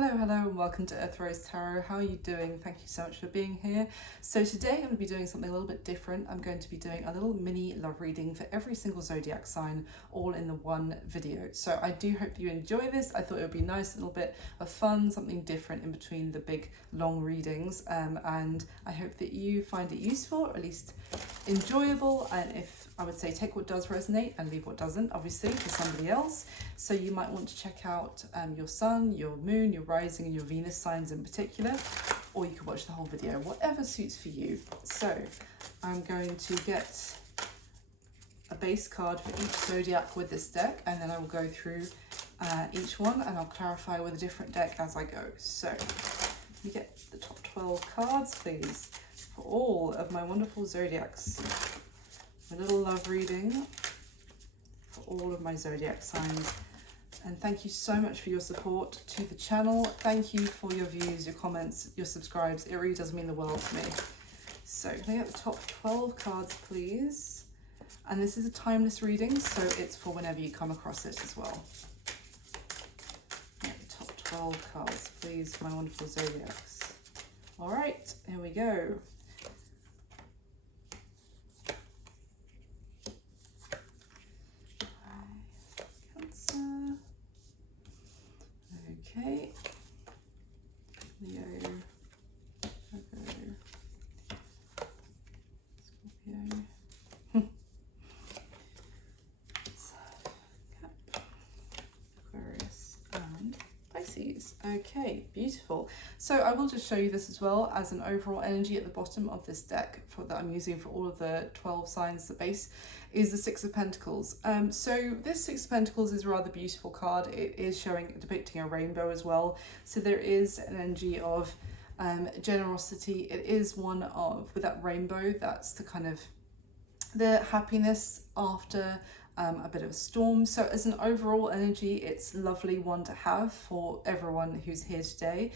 Hello, and welcome to Earth Rose Tarot. How are you doing? Thank you so much for being here. So today I'm going to be doing something a little bit different. I'm going to be doing a little mini love reading for every single zodiac sign, all in the one video. So I do hope you enjoy this. I thought it would be nice, a little bit of fun, something different in between the big long readings. And I hope that you find it useful, or at least enjoyable. And if I would say take what does resonate and leave what doesn't, obviously, for somebody else. So you might want to check out your sun, your moon, your rising and your Venus signs in particular, or you could watch the whole video, whatever suits for you. So I'm going to get a base card for each zodiac with this deck, and then I will go through each one and I'll clarify with a different deck as I go. So you get the top 12 cards, please, for all of my wonderful zodiacs. A little love reading for all of my zodiac signs. And thank you so much for your support to the channel. Thank you for your views, your comments, your subscribes. It really does mean the world to me. So can I get the top 12 cards, please? And this is a timeless reading, so it's for whenever you come across it as well. Get the top 12 cards, please, my wonderful zodiacs. All right, here we go. Okay, Leo, Virgo, Scorpio, Aquarius and Pisces. Okay, beautiful. So I will just show you this as well as an overall energy at the bottom of this deck that I'm using for all of the 12 signs. The base is the Six of Pentacles. So this Six of Pentacles is a rather beautiful card. It is depicting a rainbow as well. So there is an energy of generosity. It is one of, with that rainbow, that's the kind of the happiness after a bit of a storm. So as an overall energy, it's a lovely one to have for everyone who's here today.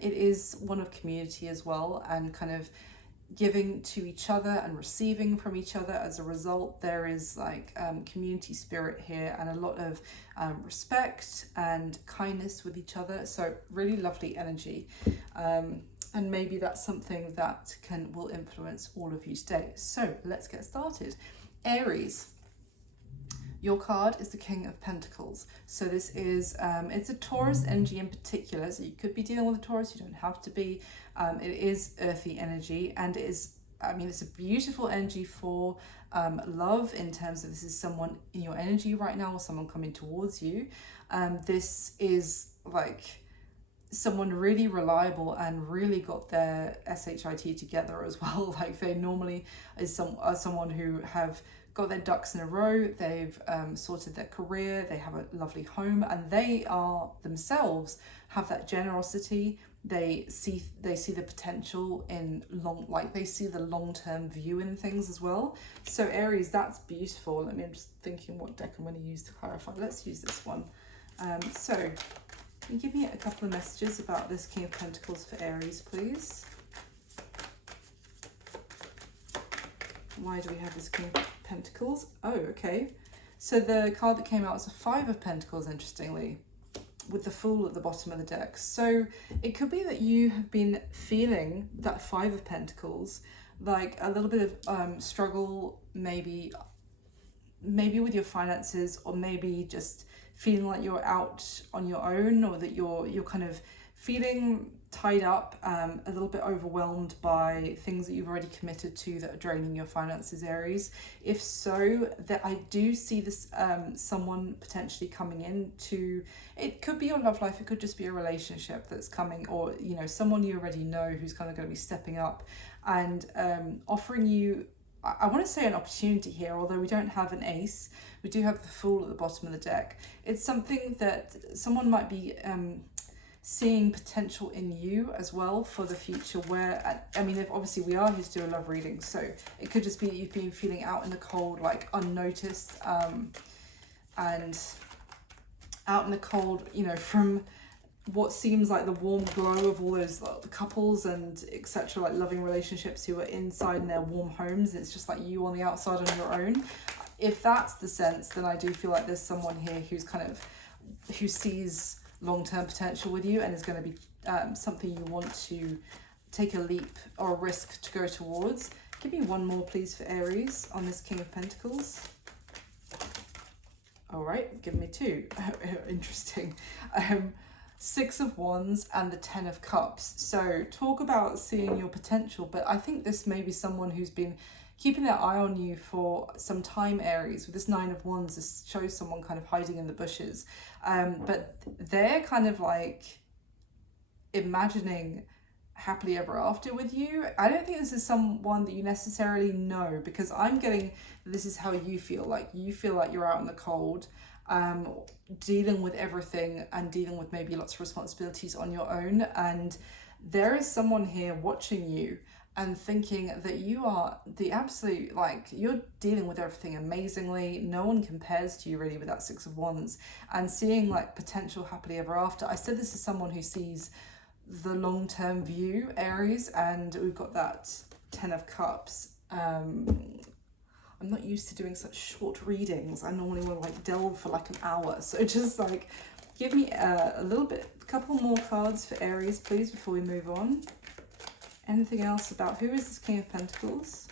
It is one of community as well, and kind of giving to each other and receiving from each other. As a result, there is like community spirit here and a lot of respect and kindness with each other. So really lovely energy. And maybe that's something that will influence all of you today. So let's get started. Aries. Your card is the King of Pentacles. So this is, it's a Taurus energy in particular. So you could be dealing with a Taurus, you don't have to be. It is earthy energy, and it is, it's a beautiful energy for love, in terms of this is someone in your energy right now or someone coming towards you. This is like someone really reliable and really got their SHIT together as well. Like they normally are someone who have got their ducks in a row, they've sorted their career, they have a lovely home, and they are themselves have that generosity. They see the potential in they see the long-term view in things as well. So Aries, that's beautiful. I'm just thinking what deck I'm going to use to clarify. Let's use this one. So can you give me a couple of messages about this King of Pentacles for Aries, please? Why do we have this King of Pentacles? Oh, okay. So the card that came out was a Five of Pentacles, interestingly, with the Fool at the bottom of the deck. So it could be that you have been feeling that Five of Pentacles, like a little bit of struggle, maybe with your finances, or maybe just feeling like you're out on your own, or that you're kind of feeling tied up, a little bit overwhelmed by things that you've already committed to that are draining your finances, Aries. If so, that I do see this someone potentially coming into, it could be your love life, it could just be a relationship that's coming, or someone you already know who's kind of going to be stepping up and offering you, I want to say, an opportunity here. Although we don't have an ace, we do have the Fool at the bottom of the deck. It's something that someone might be seeing potential in you as well for the future, where if obviously we are here to do a love reading, so it could just be that you've been feeling out in the cold, like unnoticed, and out in the cold, from what seems like the warm glow of all those the couples and etc., like loving relationships who are inside in their warm homes. It's just like you on the outside on your own. If that's the sense, then I do feel like there's someone here who sees long-term potential with you and is going to be something you want to take a leap or a risk to go towards. Give me one more, please, for Aries on this King of Pentacles. All right, give me two. Interesting. Six of Wands and the 10 of Cups. So talk about seeing your potential, but I think this may be someone who's been keeping their eye on you for some time, Aries. With this 9 of Wands, this shows someone kind of hiding in the bushes. But they're kind of like imagining happily ever after with you. I don't think this is someone that you necessarily know, because I'm getting this is how you feel. Like you feel like you're out in the cold, dealing with everything and dealing with maybe lots of responsibilities on your own, and there is someone here watching you and thinking that you are the absolute, like, you're dealing with everything amazingly. No one compares to you really with that 6 of Wands, and seeing like potential happily ever after. I said this is someone who sees the long-term view, Aries, and we've got that 10 of Cups. I'm not used to doing such short readings. I normally want to like delve for like an hour. So just like give me a couple more cards for Aries, please, before we move on. Anything else about who is this King of Pentacles?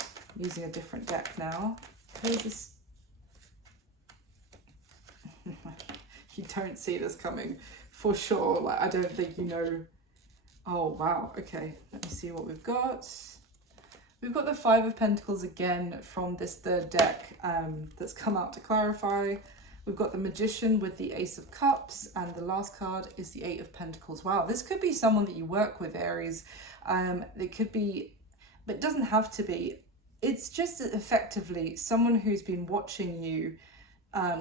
I'm using a different deck now. Who is this? You don't see this coming for sure. Like, I don't think you know. Oh, wow. Okay, let me see what we've got. We've got the 5 of Pentacles again from this third deck that's come out to clarify. We've got the Magician with the Ace of Cups, and the last card is the 8 of Pentacles. Wow, this could be someone that you work with, Aries. It could be, but it doesn't have to be. It's just effectively someone who's been watching you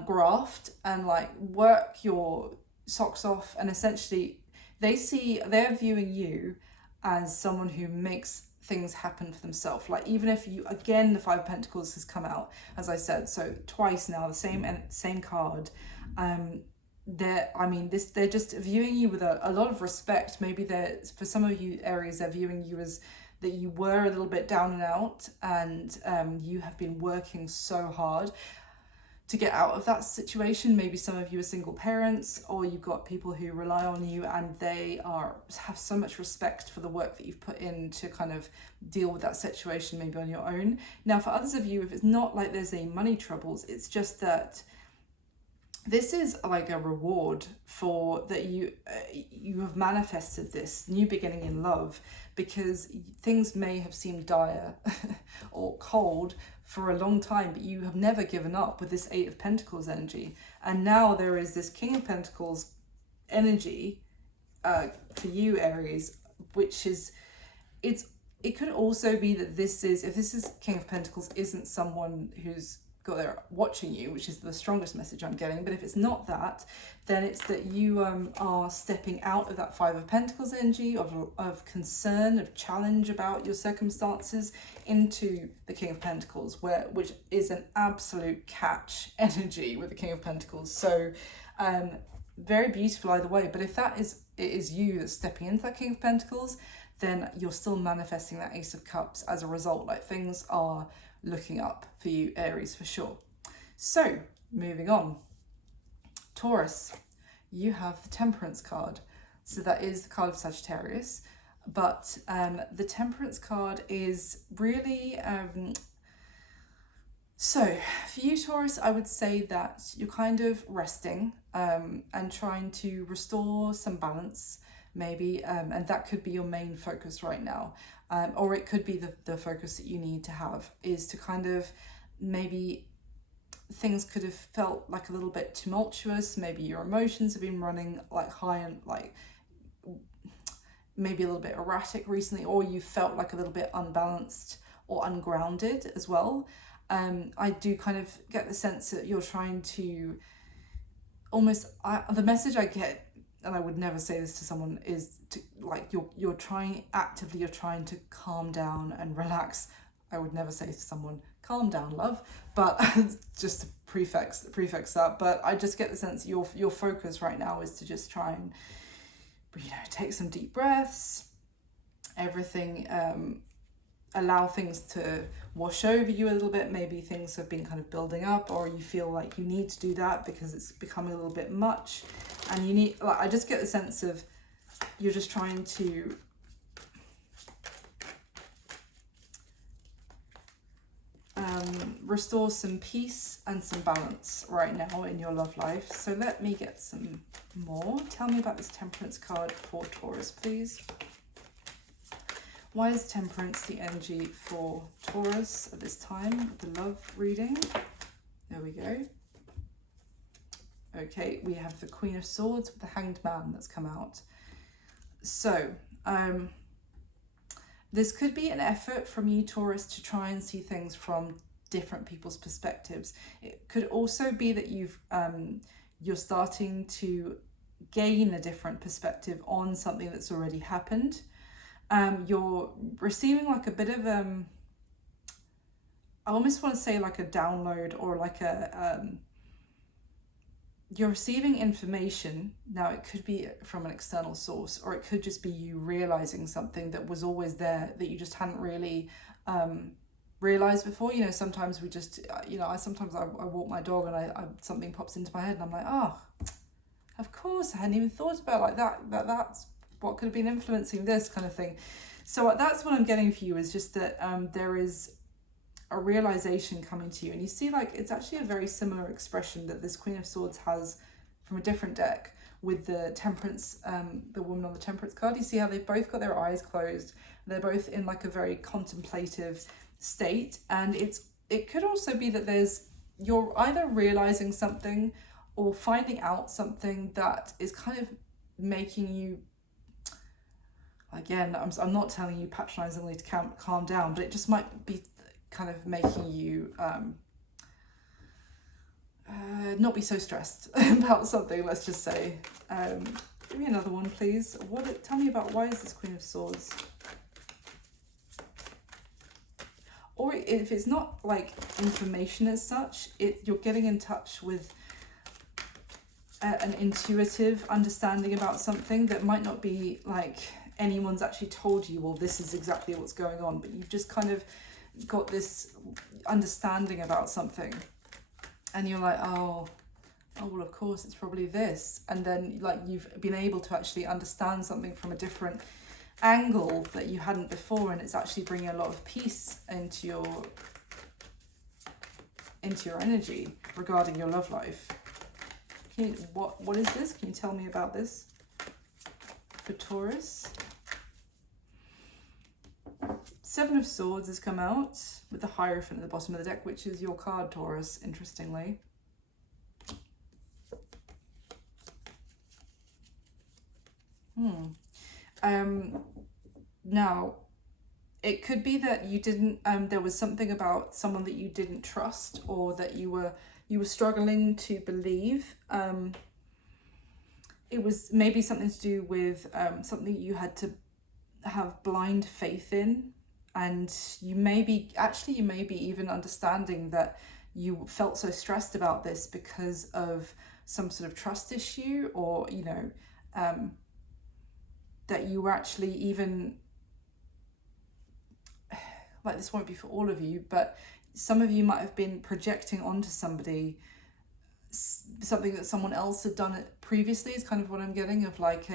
graft and like work your socks off, and essentially they're viewing you as someone who makes things happen for themselves. Like, even if you, again, the 5 of Pentacles has come out, as I said, so twice now, the same card. They're just viewing you with a lot of respect. Maybe for some of you, Aries, they're viewing you as that you were a little bit down and out, and you have been working so hard to get out of that situation. Maybe some of you are single parents, or you've got people who rely on you, and they have so much respect for the work that you've put in to kind of deal with that situation, maybe on your own. Now, for others of you, if it's not like there's any money troubles, it's just that this is like a reward for that you have manifested this new beginning in love, because things may have seemed dire or cold for a long time, but you have never given up with this 8 of Pentacles energy. And now there is this King of Pentacles energy for you, Aries, which is, it could also be that if this is King of Pentacles isn't someone who's got there watching you, which is the strongest message I'm getting. But if it's not that, then it's that you are stepping out of that 5 of Pentacles energy of concern, of challenge about your circumstances, into the King of Pentacles, which is an absolute catch energy with the King of Pentacles. So very beautiful either way. But if it is you that's stepping into that King of Pentacles, then you're still manifesting that Ace of Cups as a result. Like, things are looking up for you, Aries, for sure. So moving on, Taurus, you have the Temperance card. So that is the card of Sagittarius, but the Temperance card is really so for you, Taurus, I would say that you're kind of resting and trying to restore some balance, maybe, and that could be your main focus right now. Or it could be the focus that you need to have is to kind of, maybe things could have felt like a little bit tumultuous. Maybe your emotions have been running like high and like maybe a little bit erratic recently, or you felt like a little bit unbalanced or ungrounded as well. I do kind of get the sense that you're trying to the message I get, and I would never say this to someone, is to, like, you're trying to calm down and relax. I would never say to someone, calm down, love, but just to prefix that. But I just get the sense your focus right now is to just try and, take some deep breaths. Everything allow things to wash over you a little bit. Maybe things have been kind of building up, or you feel like you need to do that because it's becoming a little bit much, and you need, like, I just get the sense of you're just trying to restore some peace and some balance right now in your love life. So let me get some more. Tell me about this Temperance card for Taurus, please. Why is Temperance the energy for Taurus at this time? The love reading. There we go. Okay, we have the Queen of Swords with the Hanged Man that's come out. So, this could be an effort from you, Taurus, to try and see things from different people's perspectives. It could also be that you're starting to gain a different perspective on something that's already happened. You're receiving like a bit of I almost want to say like a download, or like you're receiving information. Now it could be from an external source, or it could just be you realizing something that was always there that you just hadn't really realized before. You know, sometimes we just, you know, I walk my dog and I something pops into my head and I'm like, oh, of course, I hadn't even thought about it like that's what could have been influencing this kind of thing. So that's what I'm getting for you, is just that there is a realization coming to you, and you see, like, it's actually a very similar expression that this Queen of Swords has from a different deck with the Temperance, the woman on the Temperance card. You see how they've both got their eyes closed, they're both in like a very contemplative state, and it could also be that you're either realizing something or finding out something that is kind of making you, again, I'm not telling you patronizingly to calm down, but it just might be kind of making you not be so stressed about something, let's just say. Give me another one, please. Tell me about, why is this Queen of Swords? Or if it's not like information as such, you're getting in touch with an intuitive understanding about something that might not be like anyone's actually told you, well, this is exactly what's going on, but you've just kind of got this understanding about something, and you're like, oh well, of course it's probably this, and then like you've been able to actually understand something from a different angle that you hadn't before, and it's actually bringing a lot of peace into your energy regarding your love life. What is this? Can you tell me about this for Taurus? Seven of Swords has come out with the Hierophant at the bottom of the deck, which is your card, Taurus, interestingly. Now, it could be that you didn't, there was something about someone that you didn't trust, or that you were struggling to believe. It was maybe something to do with something you had to have blind faith in, and you may be even understanding that you felt so stressed about this because of some sort of trust issue, or, you know, that you were actually even, like, this won't be for all of you, but some of you might have been projecting onto somebody something that someone else had done it previously, is kind of what I'm getting, of like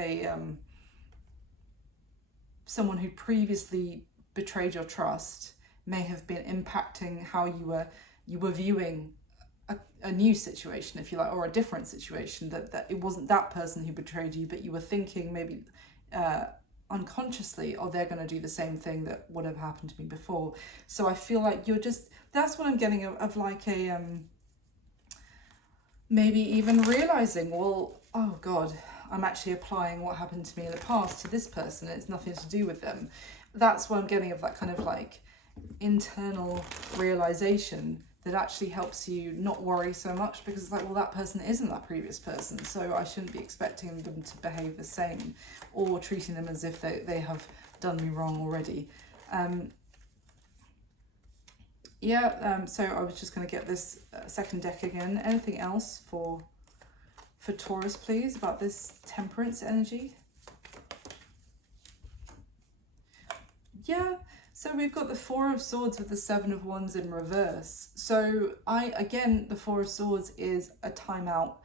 someone who previously betrayed your trust may have been impacting how you were viewing a new situation, if you like, or a different situation, that it wasn't that person who betrayed you, but you were thinking maybe unconsciously, oh, they're going to do the same thing that would have happened to me before. So I feel like that's what I'm getting of like a maybe even realizing, well, oh God, I'm actually applying what happened to me in the past to this person, and it's nothing to do with them. That's what I'm getting of that kind of like internal realization that actually helps you not worry so much, because it's like, well, that person isn't that previous person, so I shouldn't be expecting them to behave the same, or treating them as if they have done me wrong already. So I was just going to get this second deck again. Anything else for Taurus, please, about this Temperance energy? Yeah, So we've got the Four of Swords with the Seven of Wands in reverse. So again, the Four of Swords is a time out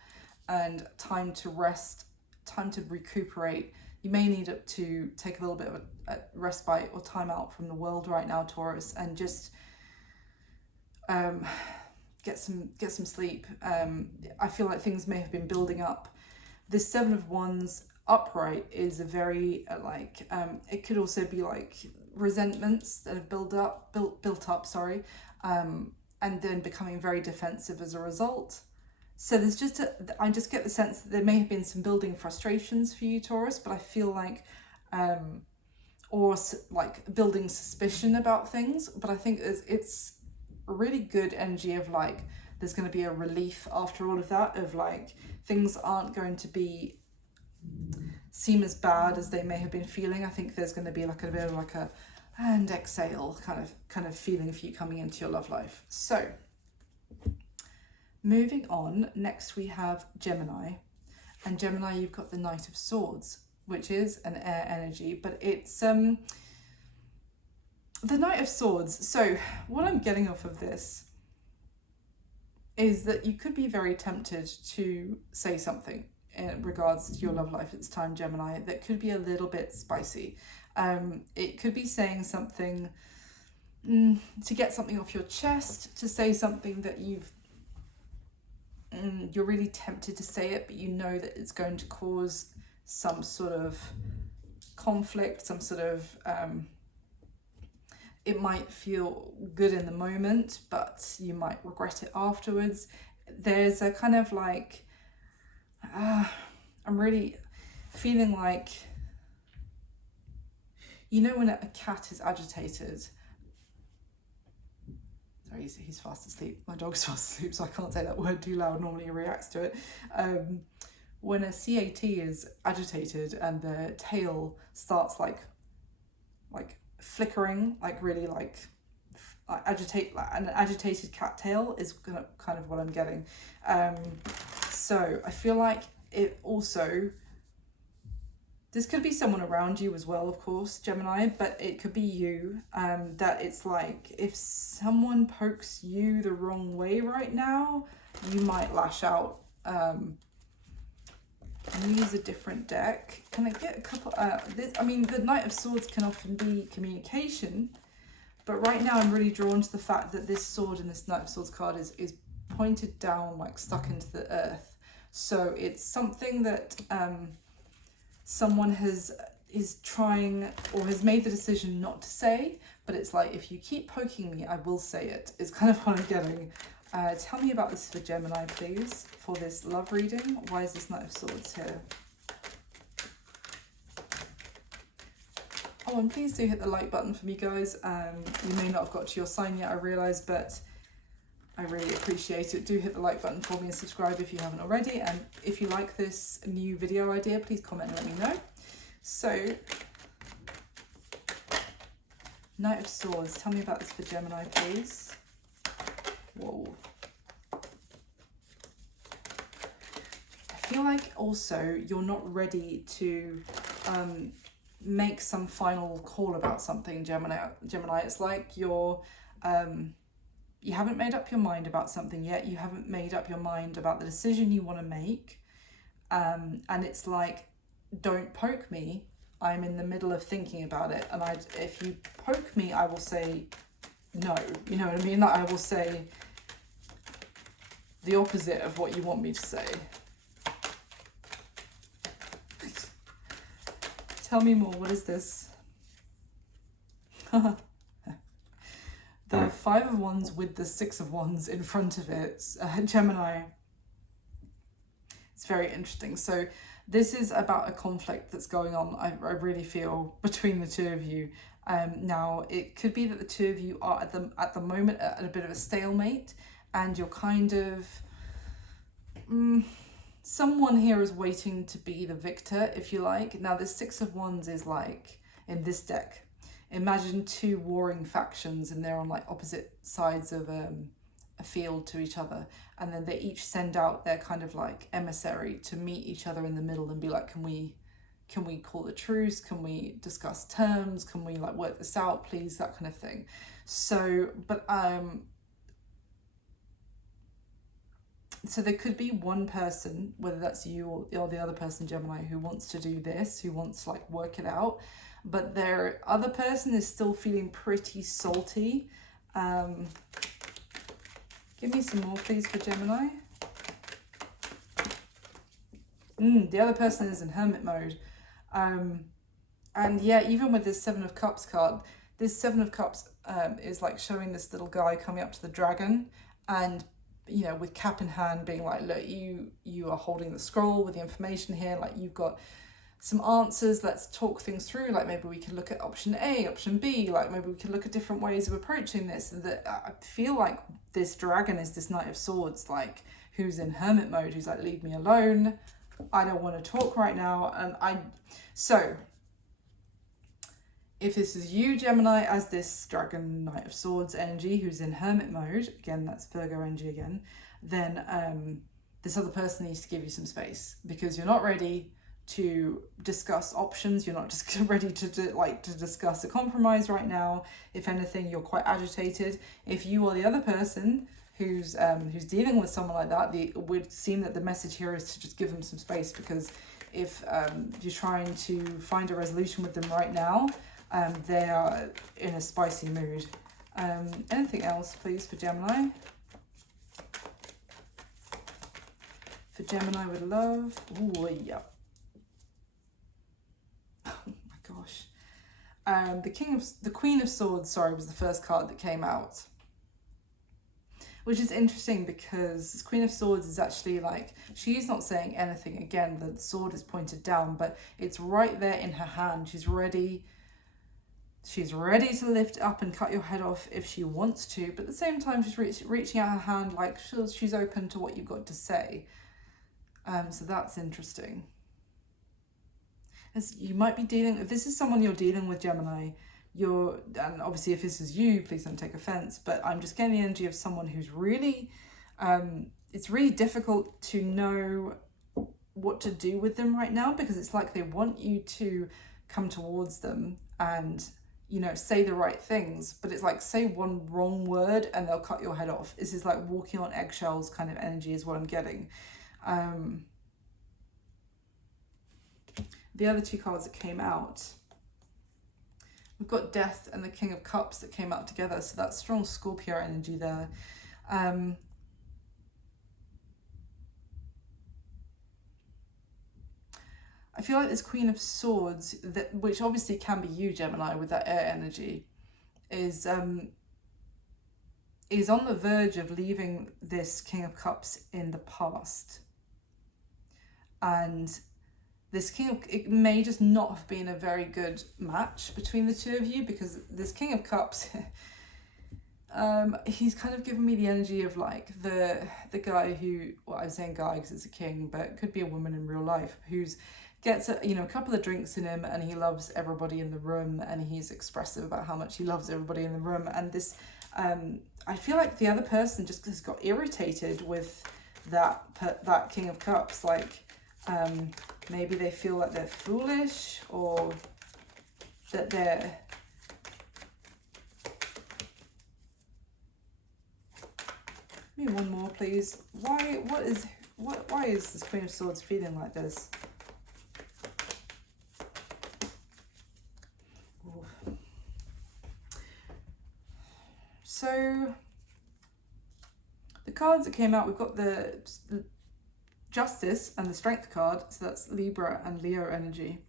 and time to rest, time to recuperate. You may need to take a little bit of a respite or time out from the world right now, Taurus, and just get some sleep. I feel like things may have been building up. This Seven of Wands upright is a very it could also be like resentments that have built up, and then becoming very defensive as a result. So there's just I just get the sense that there may have been some building frustrations for you, Taurus, but I feel like or like building suspicion about things, but I think it's a really good energy of like there's going to be a relief after all of that, of like things aren't going to seem as bad as they may have been feeling. I think there's going to be like a bit of like a and exhale kind of feeling for you coming into your love life. So moving on, next we have Gemini, and Gemini, you've got the Knight of Swords, which is an air energy, but it's the Knight of Swords. So what I'm getting off of this is that you could be very tempted to say something in regards to your love life at this time, Gemini, that could be a little bit spicy. It could be saying something to get something off your chest, to say something that you're really tempted to say it, but you know that it's going to cause some sort of conflict, some sort of it might feel good in the moment, but you might regret it afterwards. There's a kind of like I'm really feeling like, you know, when a cat is agitated. Sorry, he's fast asleep. My dog's fast asleep, so I can't say that word too loud. Normally he reacts to it. When a CAT is agitated and the tail starts like flickering, like really like agitate, like an agitated cat tail is kind of what I'm getting. So I feel like it also, this could be someone around you as well, of course, Gemini, but it could be you, that it's like if someone pokes you the wrong way right now, you might lash out. Use a different deck. Can I get a couple? The Knight of Swords can often be communication, but right now I'm really drawn to the fact that this sword in this Knight of Swords card is pointed down, like stuck into the earth. So it's something that someone is trying or has made the decision not to say, but it's like, if you keep poking me, I will say it, is kind of what I'm getting. Tell me about this for Gemini, please, for this love reading. Why is this Knight of Swords here? Oh, and please do hit the like button for me, guys. You may not have got to your sign yet, I realise, but I really appreciate it. Do hit the like button for me and subscribe if you haven't already. And if you like this new video idea, please comment and let me know. So, Knight of Swords, tell me about this for Gemini, please. Whoa. I feel like also you're not ready to make some final call about something, Gemini. It's like you're you haven't made up your mind about something yet. You haven't made up your mind about the decision you want to make, and it's like, don't poke me, I'm in the middle of thinking about it, and if you poke me, I will say no, you know what I mean? Like, I will say the opposite of what you want me to say. Tell me more, what is this? The Five of Wands with the Six of Wands in front of it, Gemini. It's very interesting. So this is about a conflict that's going on, I really feel, between the two of you. Now, it could be that the two of you are at the moment at a bit of a stalemate, and you're kind of... someone here is waiting to be the victor, if you like. Now, the Six of Wands is like, in this deck, imagine two warring factions, and they're on like opposite sides of a field to each other, and then they each send out their kind of like emissary to meet each other in the middle and be like, can can we call a truce? Can we discuss terms? Can we like work this out, please? That kind of thing. So, but so there could be one person, whether that's you or the other person, Gemini, who wants to do this, who wants to like work it out, but their other person is still feeling pretty salty. Give me some more, please, for Gemini. The other person is in hermit mode. And yeah, even with this Seven of Cups card, this Seven of Cups is like showing this little guy coming up to the dragon, and you know, with cap in hand, being like, look, you are holding the scroll with the information here, like you've got some answers, let's talk things through, like maybe we could look at option A, option B, like maybe we could look at different ways of approaching this. And that I feel like this dragon is this Knight of Swords, like who's in hermit mode, who's like, leave me alone, I don't want to talk right now. And so if this is you, Gemini, as this dragon Knight of Swords energy who's in hermit mode, again, that's Virgo energy again, then this other person needs to give you some space, because you're not ready to discuss options. You're not just ready to discuss a compromise right now. If anything, you're quite agitated. If you are the other person who's dealing with someone like that, it would seem that the message here is to just give them some space, because if you're trying to find a resolution with them right now, they are in a spicy mood. Anything else, please, for Gemini? For Gemini with love. Oh, yeah. Oh my gosh. The Queen of Swords, sorry, was the first card that came out. Which is interesting, because this Queen of Swords is actually like, she's not saying anything. Again, the sword is pointed down, but it's right there in her hand. She's ready to lift up and cut your head off if she wants to, but at the same time she's reaching out her hand like she's open to what you've got to say. So that's interesting. As you might be dealing, if this is someone you're dealing with, Gemini, and obviously if this is you, please don't take offense, but I'm just getting the energy of someone who's really, it's really difficult to know what to do with them right now, because it's like they want you to come towards them and, you know, say the right things, but it's like, say one wrong word and they'll cut your head off. This is like walking on eggshells kind of energy is what I'm getting. The other two cards that came out, we've got Death and the King of Cups that came out together, so that's strong Scorpio energy there. I feel like this Queen of Swords, which obviously can be you, Gemini, with that air energy, is on the verge of leaving this King of Cups in the past. And this it may just not have been a very good match between the two of you, because this King of Cups, he's kind of given me the energy of like the guy who, well, I'm saying guy because it's a king, but it could be a woman in real life, who's gets a couple of drinks in him and he loves everybody in the room, and he's expressive about how much he loves everybody in the room. And this, I feel like the other person just has got irritated with that King of Cups, like maybe they feel like they're foolish, or that they're Give me one more, please. Why is this Queen of Swords feeling like this? Ooh. So the cards that came out, we've got the Justice and the Strength card, so that's Libra and Leo energy.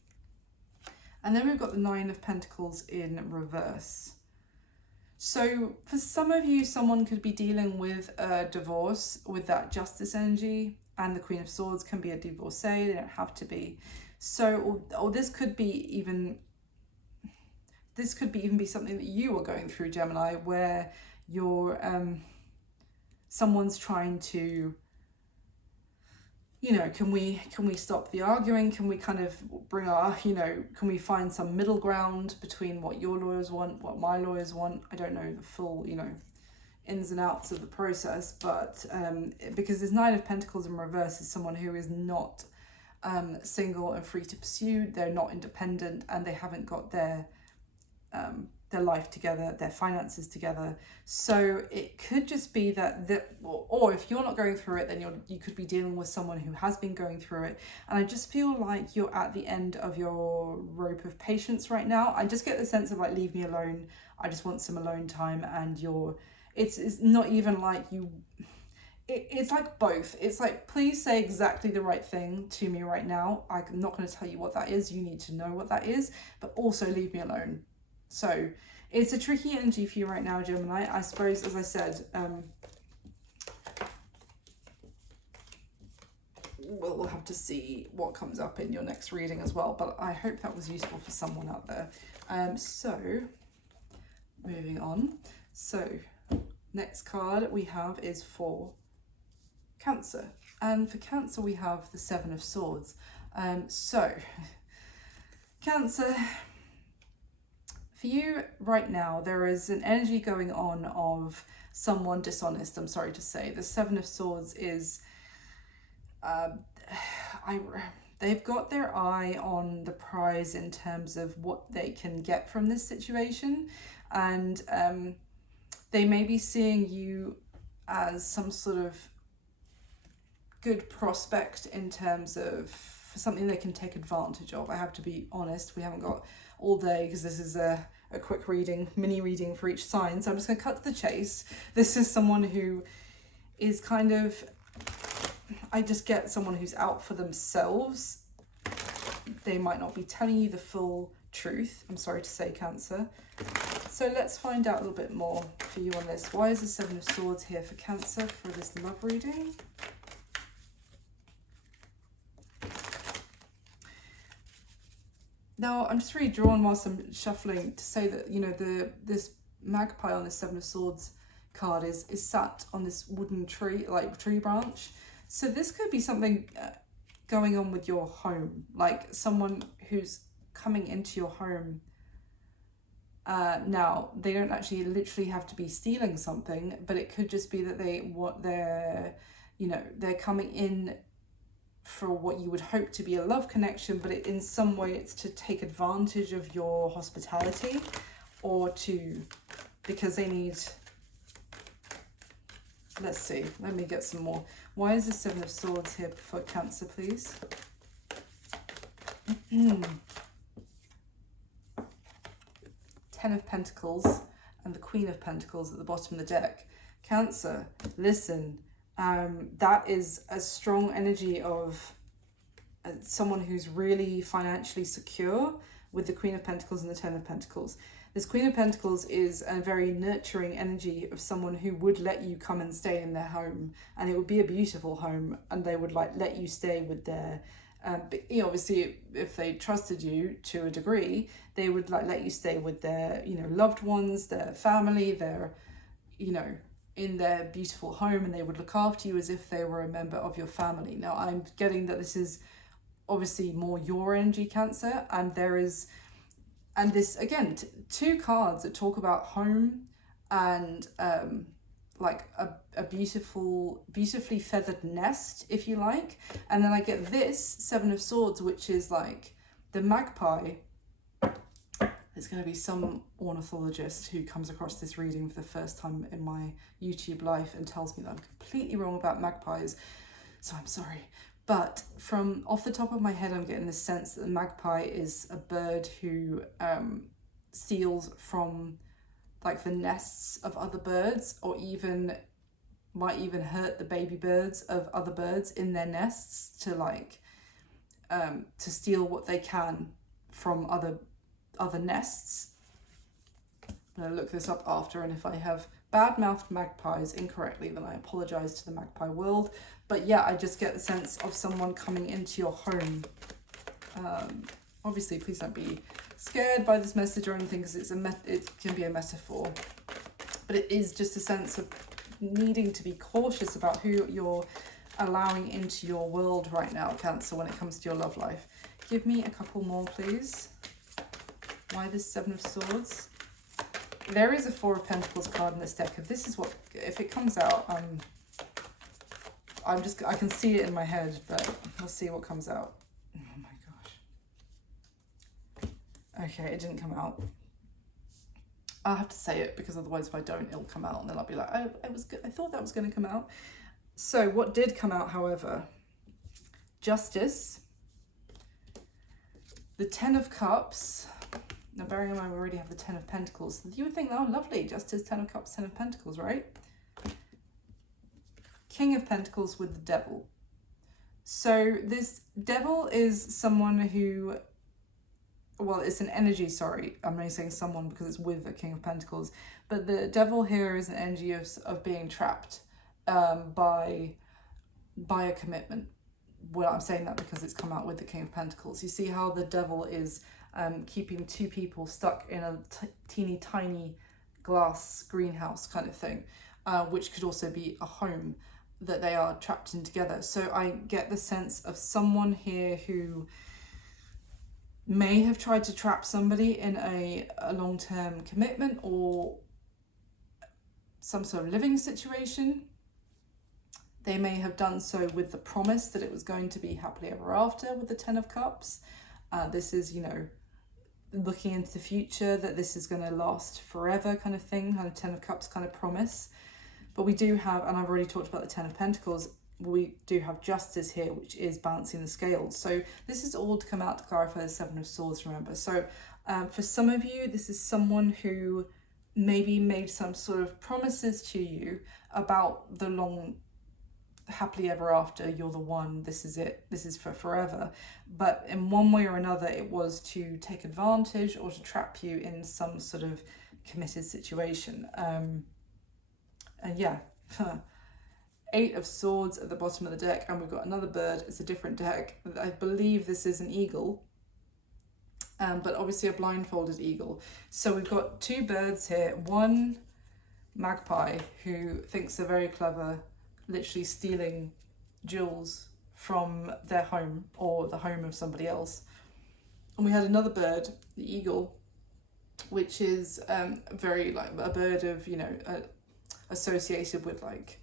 And then we've got the Nine of Pentacles in reverse. So for some of you, someone could be dealing with a divorce with that Justice energy, and the Queen of Swords can be a divorcee, they don't have to be. So, or this could be even be something that you are going through, Gemini, where you're, someone's trying to, can we stop the arguing? Can we kind of bring our, can we find some middle ground between what your lawyers want, what my lawyers want? I don't know the full, ins and outs of the process, but because this Nine of Pentacles in reverse is someone who is not single and free to pursue. They're not independent, and they haven't got their life together, their finances together. So it could just be or if you're not going through it, then you could be dealing with someone who has been going through it. And I just feel like you're at the end of your rope of patience right now. I just get the sense of like, leave me alone. I just want some alone time. And it's not even like you. It's like both. It's like, please say exactly the right thing to me right now. I'm not going to tell you what that is. You need to know what that is, but also leave me alone. So it's a tricky energy for you right now, Gemini. I suppose, as I said, we'll have to see what comes up in your next reading as well. But I hope that was useful for someone out there. So moving on. So next card we have is for Cancer. And for Cancer, we have the Seven of Swords. So Cancer, for you right now, there is an energy going on of someone dishonest, I'm sorry to say. The Seven of Swords is, they've got their eye on the prize in terms of what they can get from this situation. And they may be seeing you as some sort of good prospect in terms of something they can take advantage of. I have to be honest, we haven't got all day because this is a quick reading, mini reading for each sign. So I'm just going to cut to the chase. This is someone who is kind of, I just get someone who's out for themselves. They might not be telling you the full truth. I'm sorry to say, Cancer. So let's find out a little bit more for you on this. Why is the Seven of Swords here for Cancer for this love reading? Now, I'm just really drawn whilst I'm shuffling to say that, you know, this magpie on this Seven of Swords card is sat on this wooden tree, like tree branch. So this could be something going on with your home, like someone who's coming into your home. Now, they don't actually literally have to be stealing something, but it could just be that they're coming in for what you would hope to be a love connection, but in some way it's to take advantage of your hospitality, or because they need, let's see, let me get some more. Why is the Seven of Swords here for Cancer, please? Ten of Pentacles and the Queen of Pentacles at the bottom of the deck. Cancer, listen, that is a strong energy of someone who's really financially secure with the Queen of Pentacles and the Ten of Pentacles. This Queen of Pentacles is a very nurturing energy of someone who would let you come and stay in their home, and it would be a beautiful home, and they would let you stay with their obviously if they trusted you to a degree, they would let you stay with their loved ones, their family, their in their beautiful home, and they would look after you as if they were a member of your family. Now, I'm getting that this is obviously more your energy, Cancer, and this again, two cards that talk about home and like a beautifully feathered nest, if you like. And then I get this Seven of Swords, which is like the magpie. There's going to be some ornithologist who comes across this reading for the first time in my YouTube life and tells me that I'm completely wrong about magpies, so I'm sorry. But from off the top of my head, I'm getting the sense that the magpie is a bird who steals from like the nests of other birds, or might even hurt the baby birds of other birds in their nests to steal what they can from other nests. I'm going to look this up after, and if I have bad-mouthed magpies incorrectly, then I apologize to the magpie world. But yeah, I just get the sense of someone coming into your home. Obviously, please don't be scared by this message or anything, because it can be a metaphor. But it is just a sense of needing to be cautious about who you're allowing into your world right now, Cancer, when it comes to your love life. Give me a couple more, please. Why this Seven of Swords? There is a Four of Pentacles card in this deck. If it comes out, I can see it in my head, but we'll see what comes out. Okay, it didn't come out. I'll have to say it because otherwise if I don't, it'll come out and then I'll be like, oh, it was good. I thought that was going to come out. So what did come out, however, Justice, the Ten of Cups. Now bearing in mind we already have the Ten of Pentacles. You would think, oh lovely, Justice, Ten of Cups, Ten of Pentacles, right? King of Pentacles with the Devil. So this Devil is someone who, well, it's an energy, sorry, I'm only saying someone because it's with the King of Pentacles, but the Devil here is an energy of being trapped by a commitment. Well, I'm saying that because it's come out with the King of Pentacles. You see how the Devil is keeping two people stuck in a teeny tiny glass greenhouse kind of thing, which could also be a home that they are trapped in together. So I get the sense of someone here who may have tried to trap somebody in a long-term commitment or some sort of living situation. They may have done so with the promise that it was going to be happily ever after with the Ten of Cups. This is, you know, looking into the future, that this is going to last forever kind of thing, kind of Ten of Cups kind of promise. But we do have, and I've already talked about the Ten of Pentacles, we do have Justice here, which is balancing the scales. So this is all to come out to clarify the Seven of Swords, remember. So for some of you, this is someone who maybe made some sort of promises to you about the long happily ever after, you're the one, this is it, this is for forever. But in one way or another, it was to take advantage or to trap you in some sort of committed situation. And yeah, Eight of Swords at the bottom of the deck, and we've got another bird. It's a different deck. I believe this is an eagle, but obviously a blindfolded eagle. So we've got two birds here. One magpie who thinks they're very clever, literally stealing jewels from their home or the home of somebody else. And we had another bird, the eagle, which is very like a bird of, you know, associated with like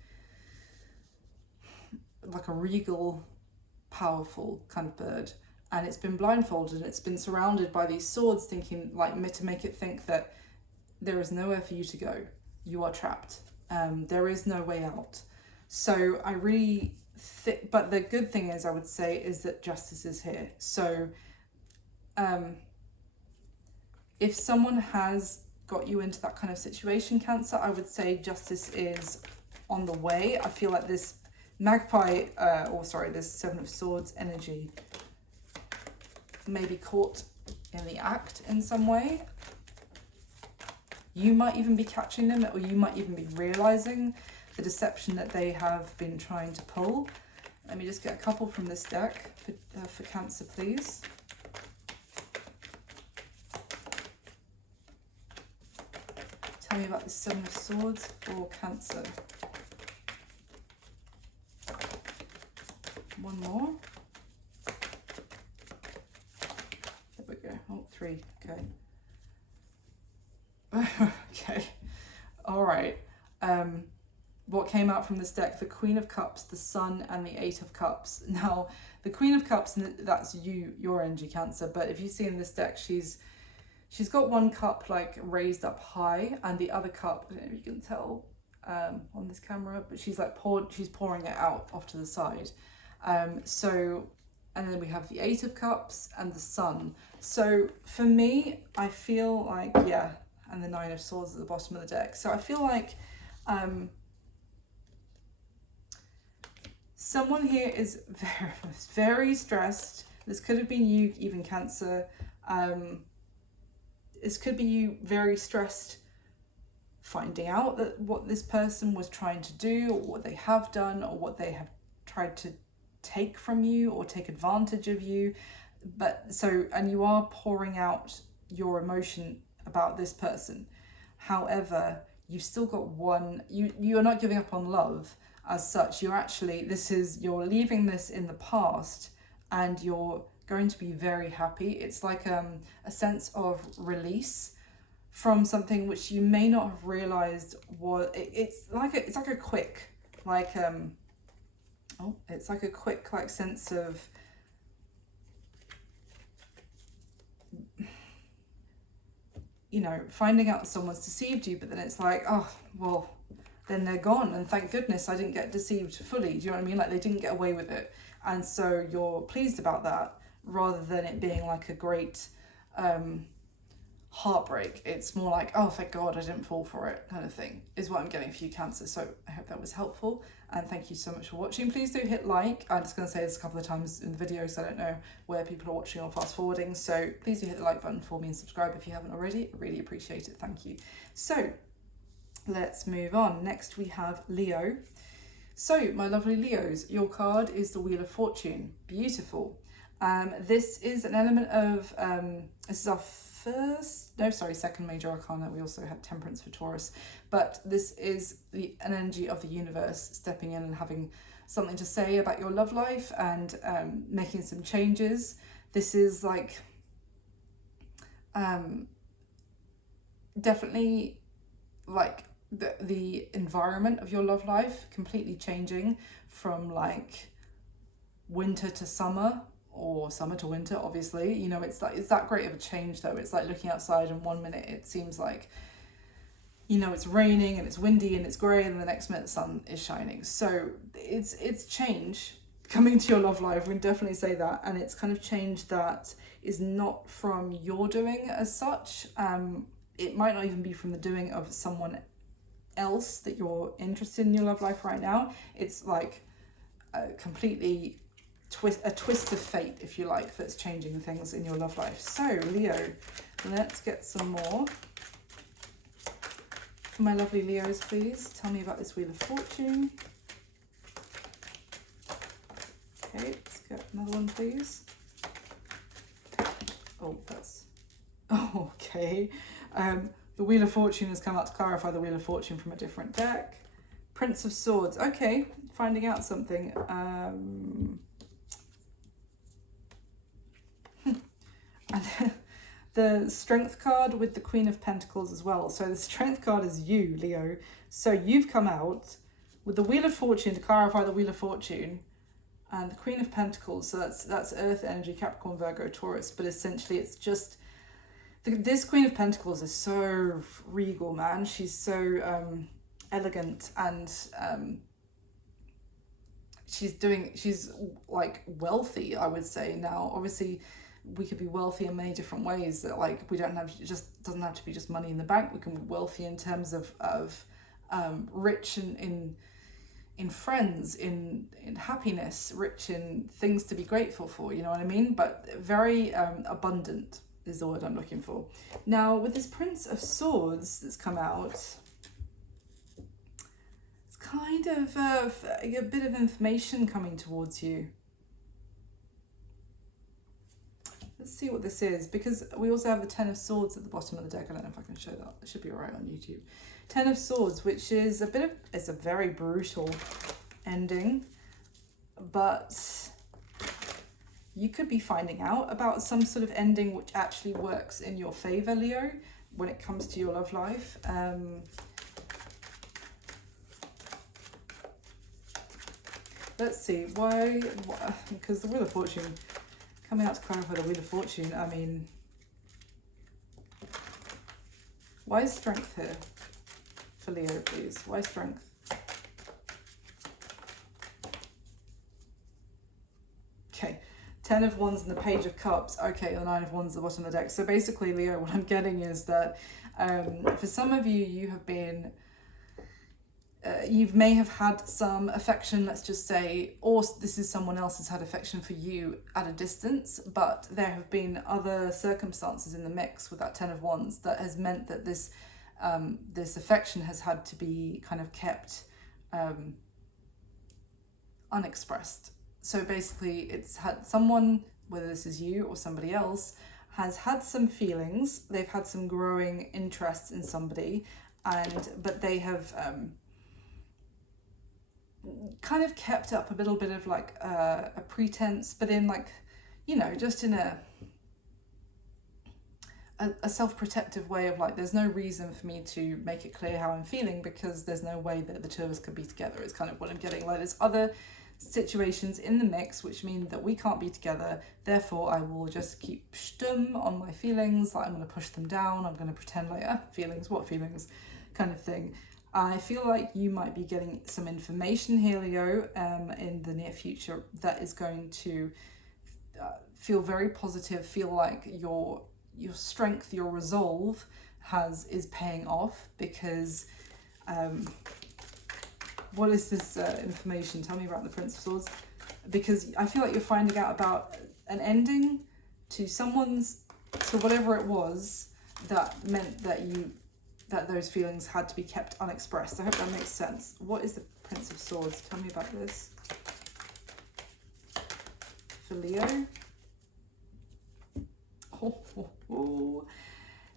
a regal, powerful kind of bird. And it's been blindfolded and it's been surrounded by these swords, thinking like to make it think that there is nowhere for you to go. You are trapped. There is no way out. So I really but the good thing is, I would say, is that Justice is here. So if someone has got you into that kind of situation, Cancer, I would say Justice is on the way. I feel like this magpie, this Seven of Swords energy may be caught in the act in some way. You might even be catching them, or you might even be realizing the deception that they have been trying to pull. Let me just get a couple from this deck for Cancer, please. Tell me about the Seven of Swords for Cancer. One more. There we go. Oh, three. Okay. Okay. All right. What came out from this deck? The Queen of Cups, the Sun, and the Eight of Cups. Now, the Queen of Cups, that's your energy, Cancer. But if you see in this deck, she's got one cup like raised up high, and the other cup, I don't know if you can tell on this camera, but she's pouring it out off to the side. And then we have the Eight of Cups and the Sun. So for me, I feel like, yeah, and the Nine of Swords at the bottom of the deck. So I feel like someone here is very, very stressed. This could have been you, even, Cancer. This could be you very stressed finding out that what this person was trying to do, or what they have done, or what they have tried to take from you or take advantage of you. And you are pouring out your emotion about this person. However, you've still got one, you are not giving up on love as such. You're actually, you're leaving this in the past, and you're going to be very happy. It's like a sense of release from something which you may not have realized was, it's like a quick sense of you know, finding out someone's deceived you, but then it's like, oh, well, then they're gone, and thank goodness I didn't get deceived fully. Do you know what I mean? Like, they didn't get away with it, and so you're pleased about that, rather than it being like a great heartbreak. It's more like, oh, thank God I didn't fall for it, kind of thing, is what I'm getting for you, Cancer. So I hope that was helpful, and thank you so much for watching. Please do hit like. I'm just going to say this a couple of times in the video, so I don't know where people are watching or fast forwarding, so please do hit the like button for me and subscribe if you haven't already. I really appreciate it. Thank you. So let's move on. Next we have Leo. So my lovely Leos, your card is the Wheel of Fortune. Beautiful. This is an element of this is our second major arcana. We also had Temperance for Taurus, but this is an energy of the universe stepping in and having something to say about your love life, and making some changes. This is like definitely like the environment of your love life completely changing from like winter to summer, or summer to winter, obviously. You know, it's that great of a change though. It's like looking outside and 1 minute it seems like, you know, it's raining and it's windy and it's grey, and the next minute the sun is shining. So it's change coming to your love life. We can definitely say that, and it's kind of change that is not from your doing as such. It might not even be from the doing of someone else that you're interested in your love life right now. It's like completely a twist of fate, if you like, that's changing things in your love life. So Leo, let's get some more for my lovely Leos, please. Tell me about this Wheel of Fortune. Okay, let's get another one, please. Oh, that's okay. The Wheel of Fortune has come out to clarify the Wheel of Fortune from a different deck. Prince of Swords. Okay, finding out something. And the Strength card with the Queen of Pentacles as well. So the Strength card is you, Leo. So you've come out with the Wheel of Fortune to clarify the Wheel of Fortune, and the Queen of Pentacles. So that's Earth energy, Capricorn, Virgo, Taurus. But essentially it's just, this Queen of Pentacles is so regal, man. She's so elegant, and she's like wealthy, I would say. Now obviously we could be wealthy in many different ways, that like we don't have, it just doesn't have to be just money in the bank. We can be wealthy in terms of rich in friends, in happiness, rich in things to be grateful for, you know what I mean? But very abundant is the word I'm looking for. Now with this Prince of Swords that's come out, it's kind of a bit of information coming towards you. Let's see what this is, because we also have the Ten of Swords at the bottom of the deck. I don't know if I can show that. It should be all right on YouTube. Ten of Swords, which is it's a very brutal ending, but you could be finding out about some sort of ending which actually works in your favor, Leo, when it comes to your love life. Let's see, why, because the Wheel of Fortune, coming out to clarify the Wheel of Fortune, I mean, why is Strength here for Leo, please? Why Strength? Okay, Ten of Wands and the Page of Cups. Okay, the Nine of Wands at the bottom of the deck. So basically, Leo, what I'm getting is that for some of you, you have been, you may have had some affection, let's just say, or this is someone else has had affection for you at a distance, but there have been other circumstances in the mix with that Ten of Wands that has meant that this this affection has had to be kind of kept unexpressed. So basically it's had someone, whether this is you or somebody else, has had some feelings, they've had some growing interest in somebody, but they have kind of kept up a little bit of like a pretense, but in like, you know, just in a self-protective way of like, there's no reason for me to make it clear how I'm feeling because there's no way that the two of us could be together. It's kind of what I'm getting. Like there's other situations in the mix which mean that we can't be together. Therefore, I will just keep stum on my feelings, like I'm going to push them down, I'm going to pretend like, feelings, what feelings, kind of thing. I feel like you might be getting some information here, Leo, in the near future that is going to feel very positive, feel like your strength, your resolve is paying off, because what is this information? Tell me about the Prince of Swords. Because I feel like you're finding out about an ending to whatever it was that meant that those feelings had to be kept unexpressed. I hope that makes sense. What is the Prince of Swords? Tell me about this. For Leo. Oh.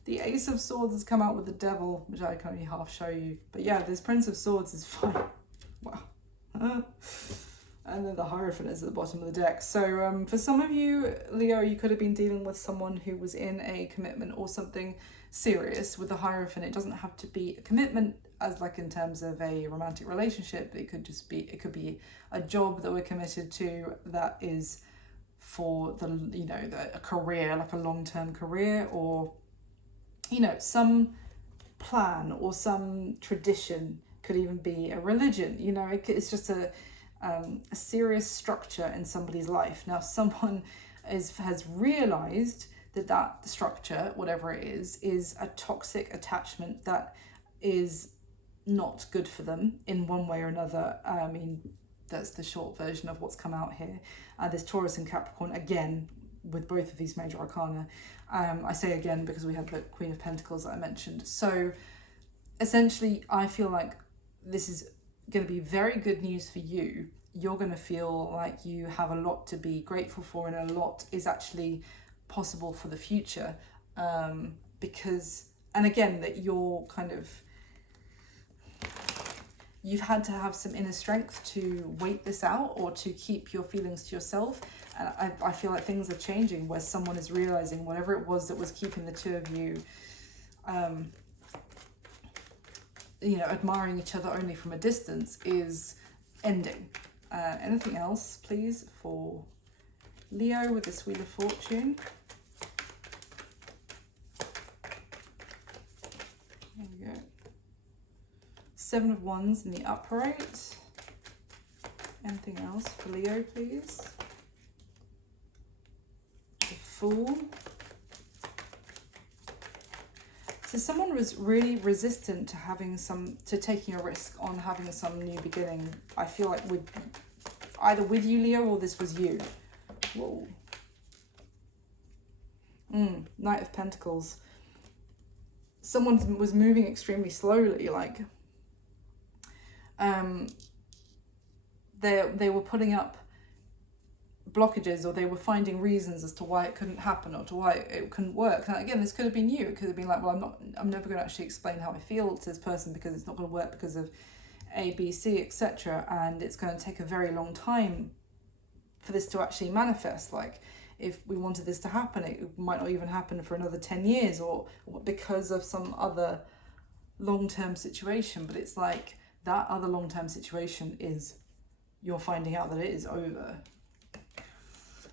The Ace of Swords has come out with the Devil, which I can only half show you. But yeah, this Prince of Swords is fine. Wow. And then the Hierophant is at the bottom of the deck. So for some of you, Leo, you could have been dealing with someone who was in a commitment or something serious. With the Hierophant, it doesn't have to be a commitment as like in terms of a romantic relationship. It could just be, it could be a job that we're committed to that is for a career, like a long-term career, or some plan or some tradition. Could even be a religion. It's just a serious structure in somebody's life. Now someone has realized that structure, whatever it is a toxic attachment that is not good for them in one way or another. I mean, that's the short version of what's come out here. There's Taurus and Capricorn again with both of these major arcana. I say again because we have the Queen of Pentacles that I mentioned. So essentially, I feel like this is going to be very good news for you. You're going to feel like you have a lot to be grateful for, and a lot is actually possible for the future. Because, and again, that you're you've had to have some inner strength to wait this out or to keep your feelings to yourself. And I feel like things are changing where someone is realizing whatever it was that was keeping the two of you, admiring each other only from a distance is ending. Anything else, please, for Leo with this Wheel of Fortune? There we go. Seven of Wands in the upright. Anything else for Leo, please? The Fool. So someone was really resistant to taking a risk on having some new beginning. I feel like either with you, Leo, or this was you. Whoa. Knight of Pentacles. Someone was moving extremely slowly, like they were putting up blockages, or they were finding reasons as to why it couldn't happen or to why it couldn't work. Now again, this could have been you. It could have been like, well, I'm never going to actually explain how I feel to this person because it's not going to work because of A, B, C, etc. And it's going to take a very long time for this to actually manifest. Like if we wanted this to happen, it might not even happen for another 10 years or because of some other long-term situation. But it's like that other long-term situation is you're finding out that it is over.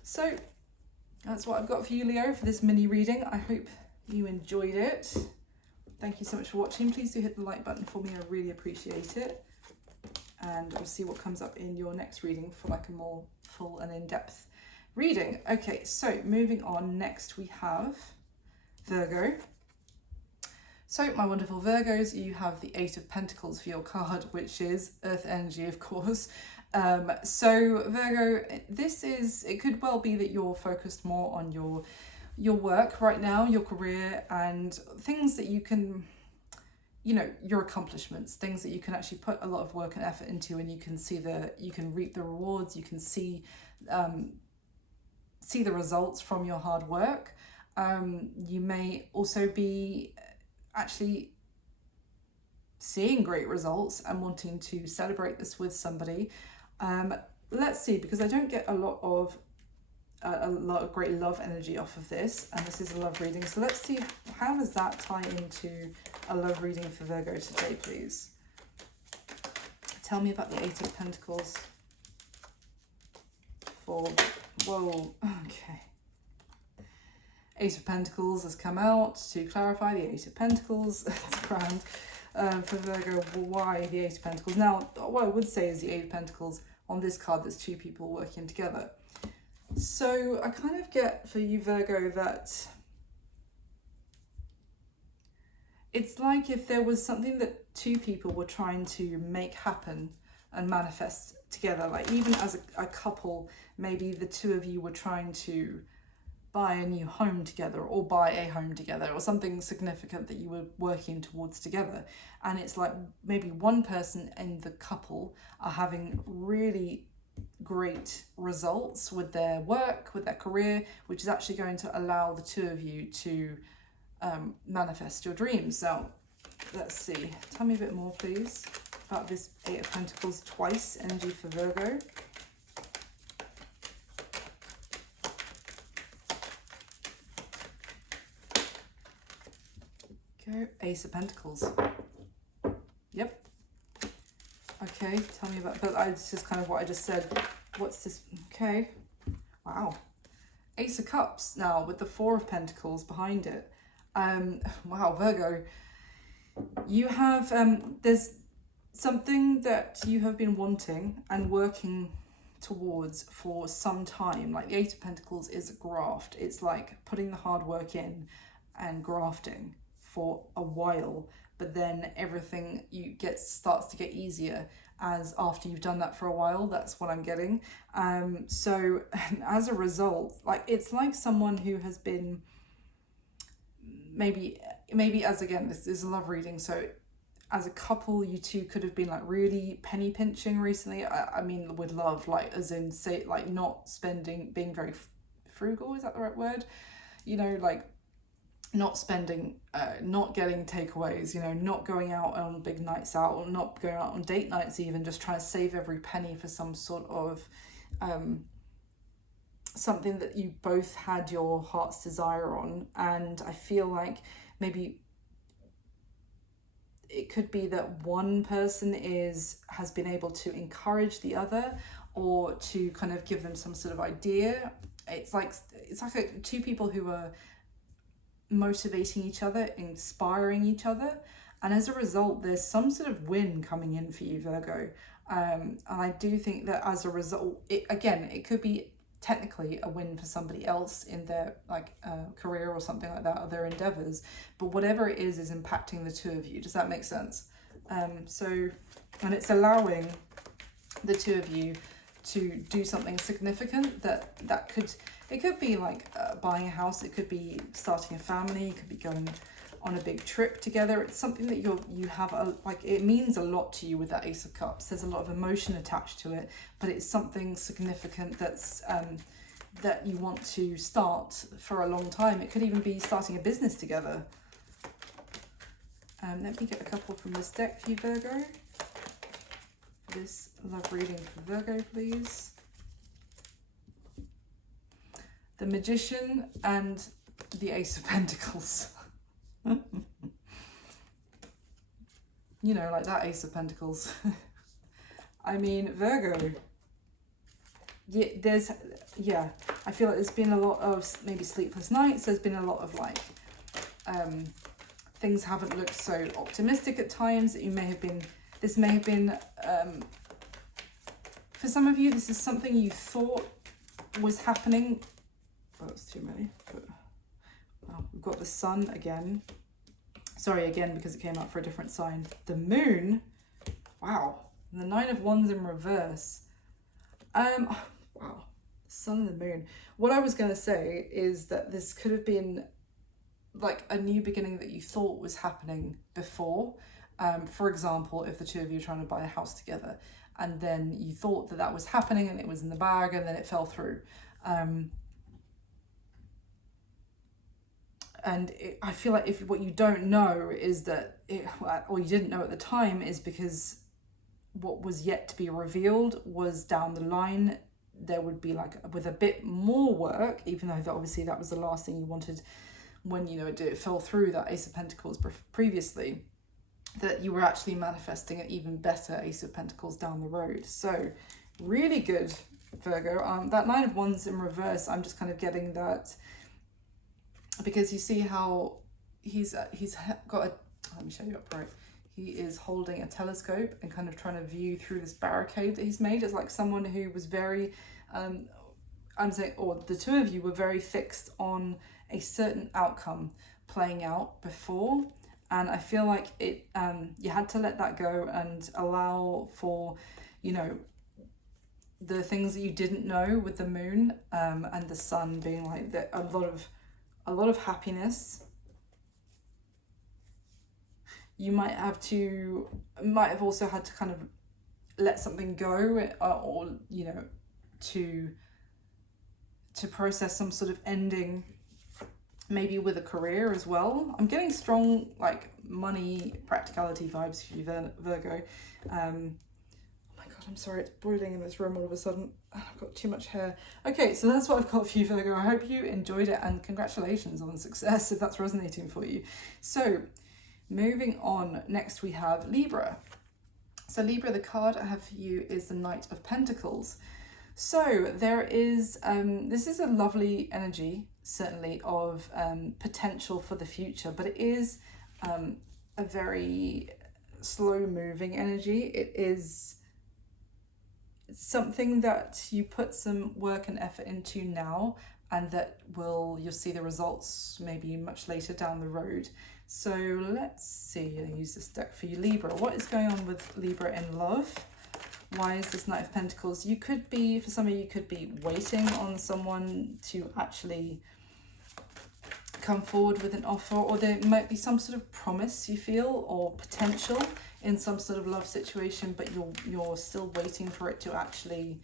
So that's what I've got for you, Leo, for this mini reading. I hope you enjoyed it. Thank you so much for watching. Please do hit the like button for me. I really appreciate it. And we'll see what comes up in your next reading for like a more full and in-depth reading. Okay, so moving on. Next we have Virgo. So my wonderful Virgos, you have the Eight of Pentacles for your card, which is Earth energy, of course. So Virgo, it could well be that you're focused more on your work right now, your career, and things that you can, your accomplishments, things that you can actually put a lot of work and effort into, and you can reap the rewards, you can see the results from your hard work. You may also be actually seeing great results and wanting to celebrate this with somebody. Let's see, because I don't get a lot of great love energy off of this, and this is a love reading. So let's see, how does that tie into a love reading for Virgo today, please? Tell me about the Eight of Pentacles. for, whoa, okay. Ace of Pentacles has come out to clarify the Ace of Pentacles. It's grand. For Virgo, why the Ace of Pentacles? Now, what I would say is the Eight of Pentacles on this card, there's two people working together. So I kind of get for you, Virgo, that it's like if there was something that two people were trying to make happen and manifest together, like even as a couple, maybe the two of you were trying to buy a new home together or buy a home together or something significant that you were working towards together. And it's like maybe one person in the couple are having really great results with their work, with their career, which is actually going to allow the two of you to manifest your dreams. Now, let's see. Tell me a bit more, please, about this Eight of Pentacles twice energy for Virgo. Go Ace of Pentacles. Yep. Okay, tell me about, but it's just kind of what I just said. What's this? Okay. Wow. Ace of Cups now with the Four of Pentacles behind it. Wow, Virgo. You have, there's something that you have been wanting and working towards for some time. Like the Eight of Pentacles is a graft. It's like putting the hard work in and grafting for a while, but then everything starts to get easier as after you've done that for a while. That's what I'm getting. So as a result, like it's like someone who has been maybe as, again, this is a love reading, so as a couple you two could have been like really penny pinching recently. I mean with love, like as in say like not spending, being very frugal, is that the right word? You know, like not spending, not getting takeaways, you know, not going out on big nights out, or not going out on date nights even, just trying to save every penny for some sort of something that you both had your heart's desire on. And I feel like maybe it could be that one person has been able to encourage the other, or to kind of give them some sort of idea. It's like two people who are motivating each other, inspiring each other, and as a result there's some sort of win coming in for you, Virgo. And I do think that as a result, it could be technically a win for somebody else in their career or something like that, or their endeavors, but whatever it is impacting the two of you. Does that make sense? So, and it's allowing the two of you to do something significant that could, it could be like buying a house, it could be starting a family, it could be going on a big trip together. It's something that you have it means a lot to you with that Ace of Cups. There's a lot of emotion attached to it, but it's something significant that's that you want to start for a long time. It could even be starting a business together. Let me get a couple from this deck for you, Virgo. This love reading for Virgo, please. The Magician and the Ace of Pentacles. You know, like that Ace of Pentacles. I mean, Virgo. Yeah, I feel like there's been a lot of maybe sleepless nights. There's been a lot of things haven't looked so optimistic at times. That this may have been, for some of you, this is something you thought was happening. Oh, that's too many. But, well, we've got the Sun again. Sorry, again, because it came out for a different sign. The Moon. Wow. And the Nine of Wands in reverse. Wow. Sun and the Moon. What I was going to say is that this could have been like a new beginning that you thought was happening before. For example, if the two of you are trying to buy a house together, and then you thought that was happening and it was in the bag, and then it fell through. I feel like what you don't know is that, or you didn't know at the time, is because what was yet to be revealed was down the line. There would be with a bit more work, even though obviously that was the last thing you wanted when, you know, it fell through, that Ace of Pentacles previously, that you were actually manifesting an even better Ace of Pentacles down the road. So really good Virgo. That Nine of Wands in reverse, I'm just kind of getting that, because you see how he's got a, let me show you upright. He is holding a telescope and kind of trying to view through this barricade that he's made. It's like someone who was very, I'm saying, or the two of you were very fixed on a certain outcome playing out before. And I feel like it, you had to let that go and allow for, you know, the things that you didn't know with the moon, and the sun being like that, a lot of happiness. You might have also had to kind of let something go, or you know, to process some sort of ending, maybe with a career as well. I'm getting strong like money practicality vibes for you, Virgo. Oh my god, I'm sorry, it's boiling in this room all of a sudden. I've got too much hair. Okay, so that's what I've got for you, Virgo. I hope you enjoyed it, and congratulations on the success if that's resonating for you. So moving on, next we have Libra. So Libra, the card I have for you is the Knight of Pentacles. So there is, this is a lovely energy, certainly, of potential for the future, but it is a very slow moving energy. It is something that you put some work and effort into now, and that you'll see the results maybe much later down the road. So let's see, I'll use this deck for you, Libra. What is going on with Libra in love? Why is this Knight of Pentacles? You could be, for some of you, could be waiting on someone to actually come forward with an offer, or there might be some sort of promise you feel, or potential in some sort of love situation, but you're still waiting for it to actually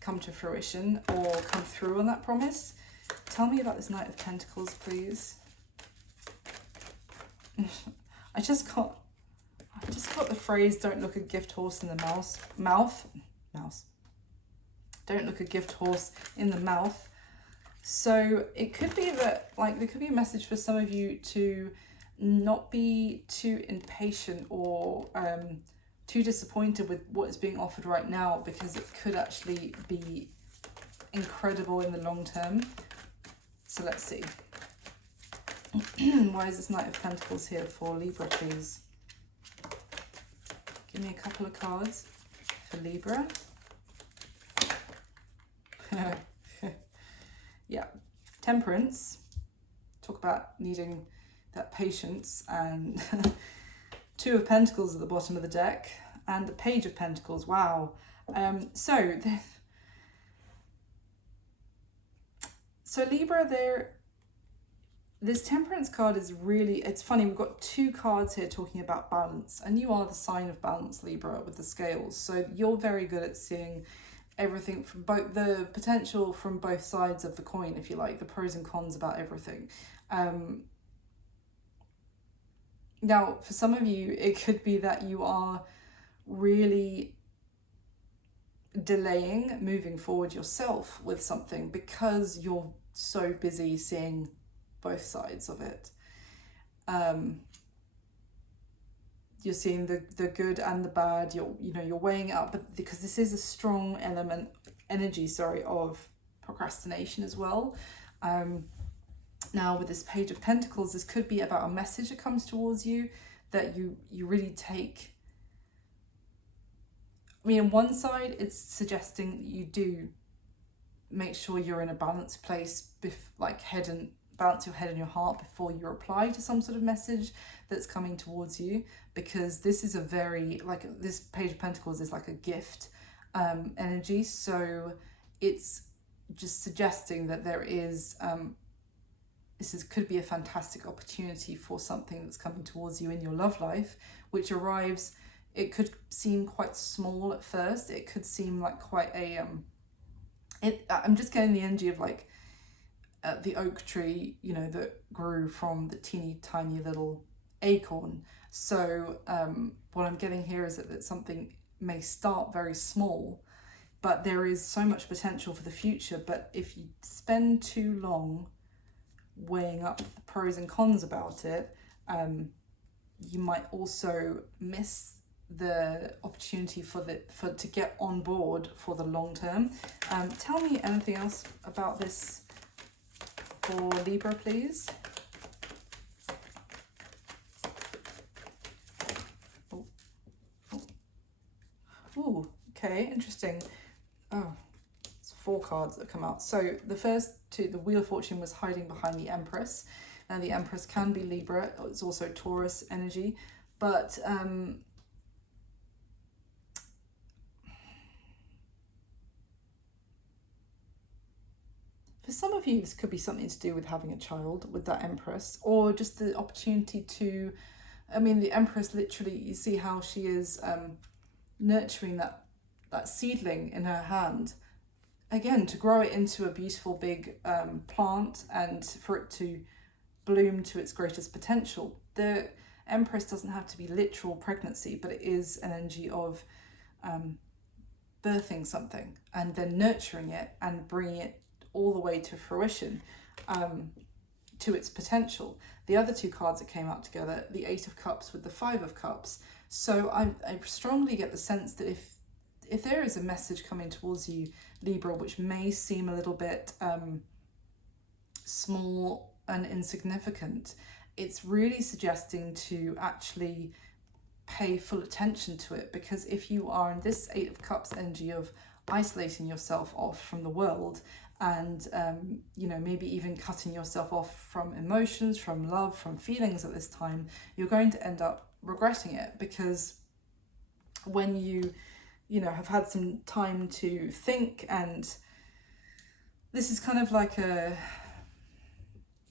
come to fruition or come through on that promise. Tell me about this Knight of Pentacles, please. I just got the phrase, don't look a gift horse in the mouth. Don't look a gift horse in the mouth. So it could be that, like, there could be a message for some of you to not be too impatient or too disappointed with what is being offered right now, because it could actually be incredible in the long term. So let's see. Why is this Knight of Pentacles here for Libra, please? Give me a couple of cards for Libra. Yeah, Temperance. Talk about needing that patience, and Two of Pentacles at the bottom of the deck, and the Page of Pentacles. Wow. So Libra, this Temperance card is really, it's funny, we've got two cards here talking about balance, and you are the sign of balance, Libra, with the scales. So you're very good at seeing everything from both, the potential from both sides of the coin, if you like, the pros and cons about everything. Now, for some of you, it could be that you are really delaying moving forward yourself with something because you're so busy seeing both sides of it. You're seeing the good and the bad. You're weighing it up, but because this is a strong energy of procrastination as well. Now with this Page of Pentacles, this could be about a message that comes towards you that you really take. I mean, on one side, it's suggesting that you do make sure you're in a balanced place, balance your head and your heart before you reply to some sort of message that's coming towards you, because this is a very, this Page of Pentacles is like a gift energy. So it's just suggesting that there is, could be a fantastic opportunity for something that's coming towards you in your love life, which arrives. It could seem quite small at first. It could seem like quite a, I'm just getting the energy of like the oak tree, that grew from the teeny tiny little acorn. So what I'm getting here is that something may start very small, but there is so much potential for the future. But if you spend too long weighing up the pros and cons about it, you might also miss the opportunity to get on board for the long term. Tell me anything else about this for Libra, please. Oh, okay, interesting. Oh, it's 4 cards that come out. So the first two, the Wheel of Fortune was hiding behind the Empress. Now the Empress can be Libra. It's also Taurus energy, but for some of you, this could be something to do with having a child with that Empress, or just the opportunity to, I mean, the Empress literally, you see how she is nurturing that seedling in her hand, again, to grow it into a beautiful big plant and for it to bloom to its greatest potential. The Empress doesn't have to be literal pregnancy, but it is an energy of birthing something and then nurturing it and bringing it all the way to fruition, to its potential. The other 2 cards that came out together, the 8 of Cups with the 5 of Cups. So I strongly get the sense that if there is a message coming towards you, Libra, which may seem a little bit small and insignificant, it's really suggesting to actually pay full attention to it, because if you are in this 8 of Cups energy of isolating yourself off from the world and you know, maybe even cutting yourself off from emotions, from love, from feelings at this time, you're going to end up regretting it, because when you know, have had some time to think, and this is kind of like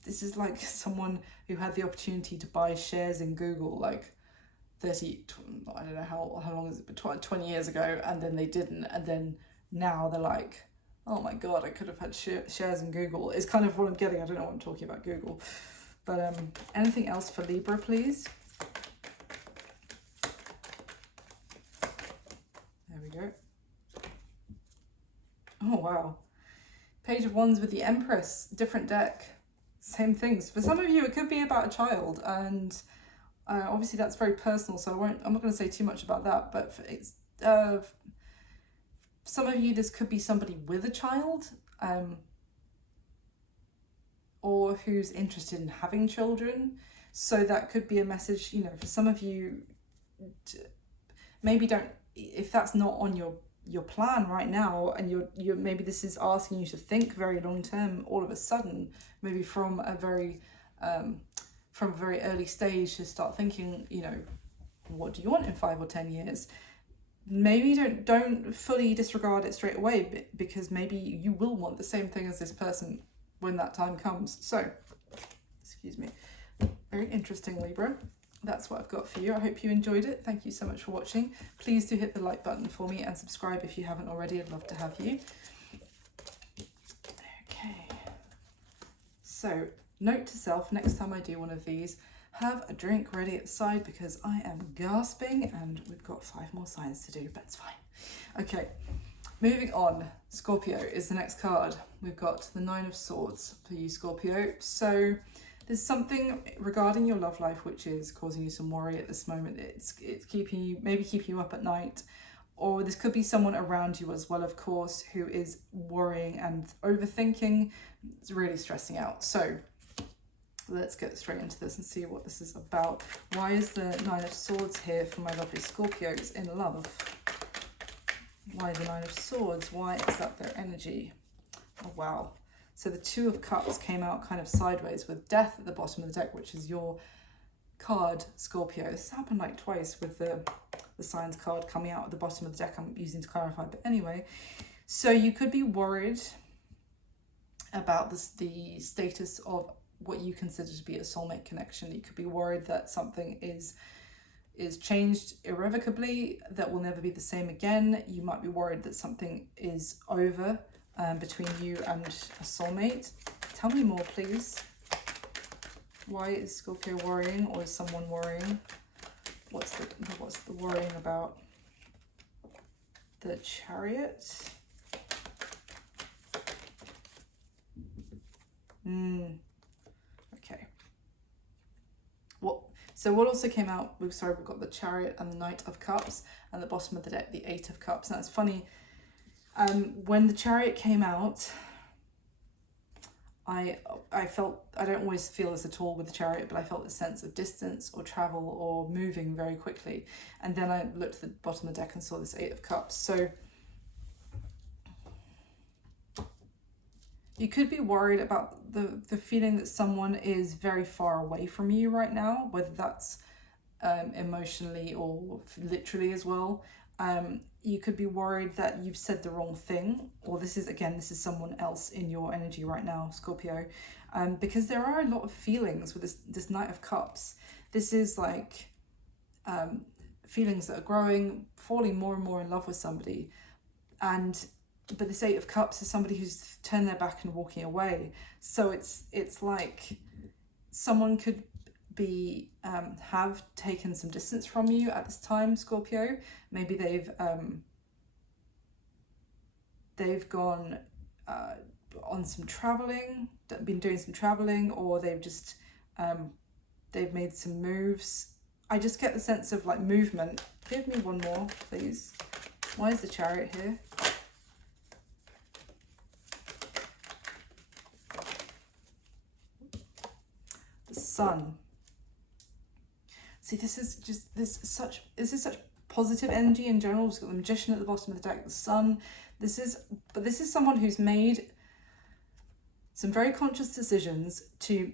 this is like someone who had the opportunity to buy shares in Google like I don't know how long is it, but 20 years ago, and then they didn't, and then now they're like, oh my god, I could have had shares in Google, is kind of what I'm getting. I don't know what I'm talking about Google. But anything else for Libra, please? There we go. Oh wow, Page of Wands with the Empress, different deck, same things. For some of you it could be about a child, and obviously that's very personal, so I'm not going to say too much about that, but it's some of you, this could be somebody with a child, or who's interested in having children. So that could be a message, you know, for some of you, maybe don't, if that's not on your plan right now, and you're maybe this is asking you to think very long term all of a sudden, maybe from a very early stage, to start thinking, you know, what do you want in 5 or 10 years? Maybe don't fully disregard it straight away, because maybe you will want the same thing as this person when that time comes. So, excuse me, very interesting, Libra. That's what I've got for you. I hope you enjoyed it. Thank you so much for watching. Please do hit the like button for me and subscribe if you haven't already. I'd love to have you. Okay. So, note to self, next time I do one of these, have a drink ready at the side, because I am gasping and we've got 5 more signs to do, but it's fine. Okay, moving on. Scorpio is the next card. We've got the 9 of Swords for you, Scorpio. So there's something regarding your love life which is causing you some worry at this moment. It's keeping you up at night, or this could be someone around you as well, of course, who is worrying and overthinking. It's really stressing out. So let's get straight into this and see what this is about. Why is the 9 of Swords here for my lovely Scorpios in love? Why the 9 of Swords? Why is that their energy? Oh, wow. So the 2 of Cups came out kind of sideways with Death at the bottom of the deck, which is your card, Scorpio. This happened like twice with the Signs card coming out at the bottom of the deck. I'm using to clarify, but anyway. So you could be worried about the status of what you consider to be a soulmate connection. You could be worried that something is changed irrevocably, that will never be the same again. You might be worried that something is over between you and a soulmate. Tell me more, please. Why is Scorpio worrying, or is someone worrying? What's the worrying about? The Chariot. Okay. Well, So what also came out, we've got the Chariot and the Knight of Cups, and the bottom of the deck, the Eight of Cups. Now it's funny, when the Chariot came out, I felt, I don't always feel this at all with the Chariot, but I felt a sense of distance or travel or moving very quickly. And then I looked at the bottom of the deck and saw this Eight of Cups. So you could be worried about the feeling that someone is very far away from you right now, whether that's emotionally or literally as well. You could be worried that you've said the wrong thing, or this is someone else in your energy right now, Scorpio, because there are a lot of feelings with this Knight of Cups. This is like feelings that are growing, falling more and more in love with somebody, but this Eight of Cups is somebody who's turned their back and walking away. So it's like someone could be have taken some distance from you at this time, Scorpio. Maybe they've gone on some traveling, been doing some traveling, or they've just they've made some moves. I just get the sense of like movement. Give me one more, please. Why is the Chariot here? The Sun. See, this is such positive energy in general. We've got the Magician at the bottom of the deck, the Sun. This is someone who's made some very conscious decisions to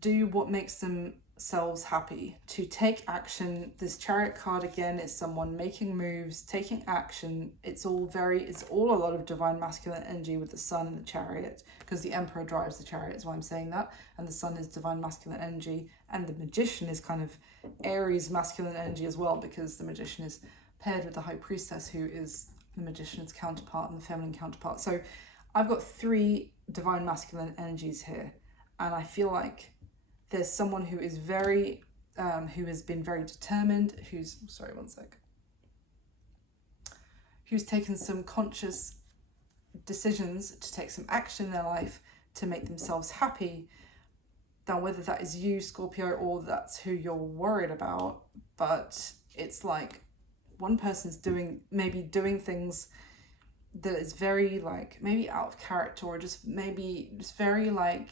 do what makes themselves happy, to take action. This Chariot card again is someone making moves, taking action. It's all a lot of divine masculine energy with the Sun and the Chariot, because the Emperor drives the Chariot is why I'm saying that, and the Sun is divine masculine energy, and the Magician is kind of Aries masculine energy as well, because the Magician is paired with the High Priestess, who is the Magician's counterpart and the feminine counterpart. So I've got 3 divine masculine energies here, and I feel like there's someone who is who has been very determined, who's taken some conscious decisions to take some action in their life to make themselves happy. Now, whether that is you, Scorpio, or that's who you're worried about, but it's like one person's doing things that is very like maybe out of character, or just very like,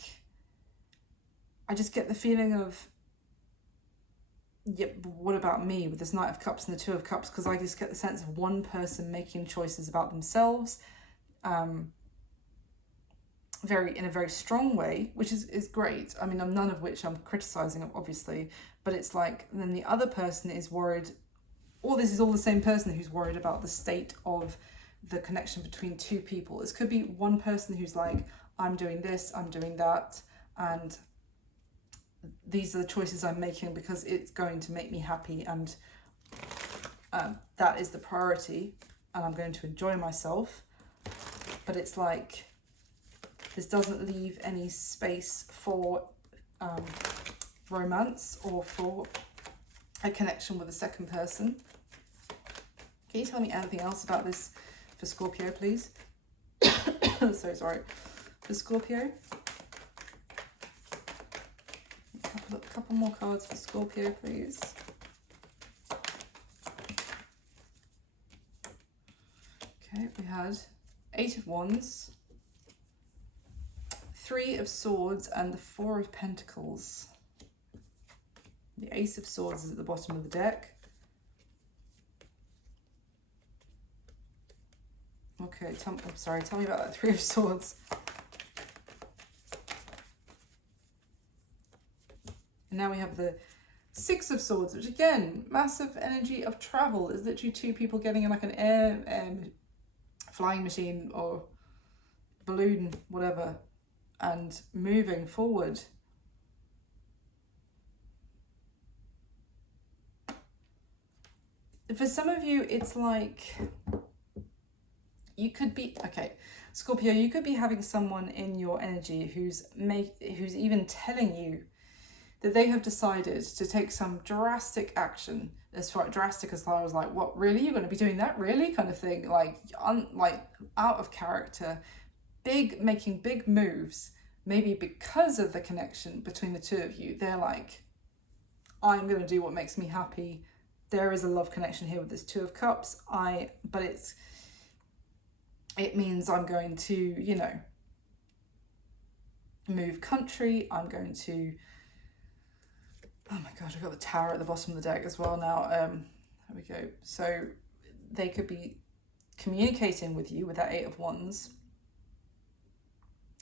I just get the feeling of, yep, what about me, with this Knight of Cups and the Two of Cups, because I just get the sense of one person making choices about themselves in a very strong way, which is great. I mean, none of which I'm criticizing, obviously, but it's like, then the other person is worried, or this is all the same person who's worried about the state of the connection between two people. This could be one person who's like, I'm doing this, I'm doing that, and these are the choices I'm making because it's going to make me happy, and that is the priority, and I'm going to enjoy myself. But it's like, this doesn't leave any space for romance or for a connection with a second person. Can you tell me anything else about this for Scorpio, please? So sorry. For Scorpio. A couple more cards for Scorpio, please. Okay, we had 8 of Wands, 3 of Swords, and the 4 of Pentacles. The Ace of Swords is at the bottom of the deck. Okay, tell me about that 3 of Swords. And now we have the 6 of Swords, which again, massive energy of travel. Is literally 2 people getting in like an air flying machine or balloon, whatever, and moving forward. For some of you, it's like, you could be, okay, Scorpio, you could be having someone in your energy who's even telling you that they have decided to take some drastic action, as far as like, what, really, you're going to be doing that, really, kind of thing, like out of character, making big moves, maybe because of the connection between the two of you. They're like, I'm going to do what makes me happy. There is a love connection here with this Two of Cups. But it means I'm going to, you know, move country. I'm going to, oh my gosh, I've got the Tower at the bottom of the deck as well now. There we go. So they could be communicating with you with that Eight of Wands,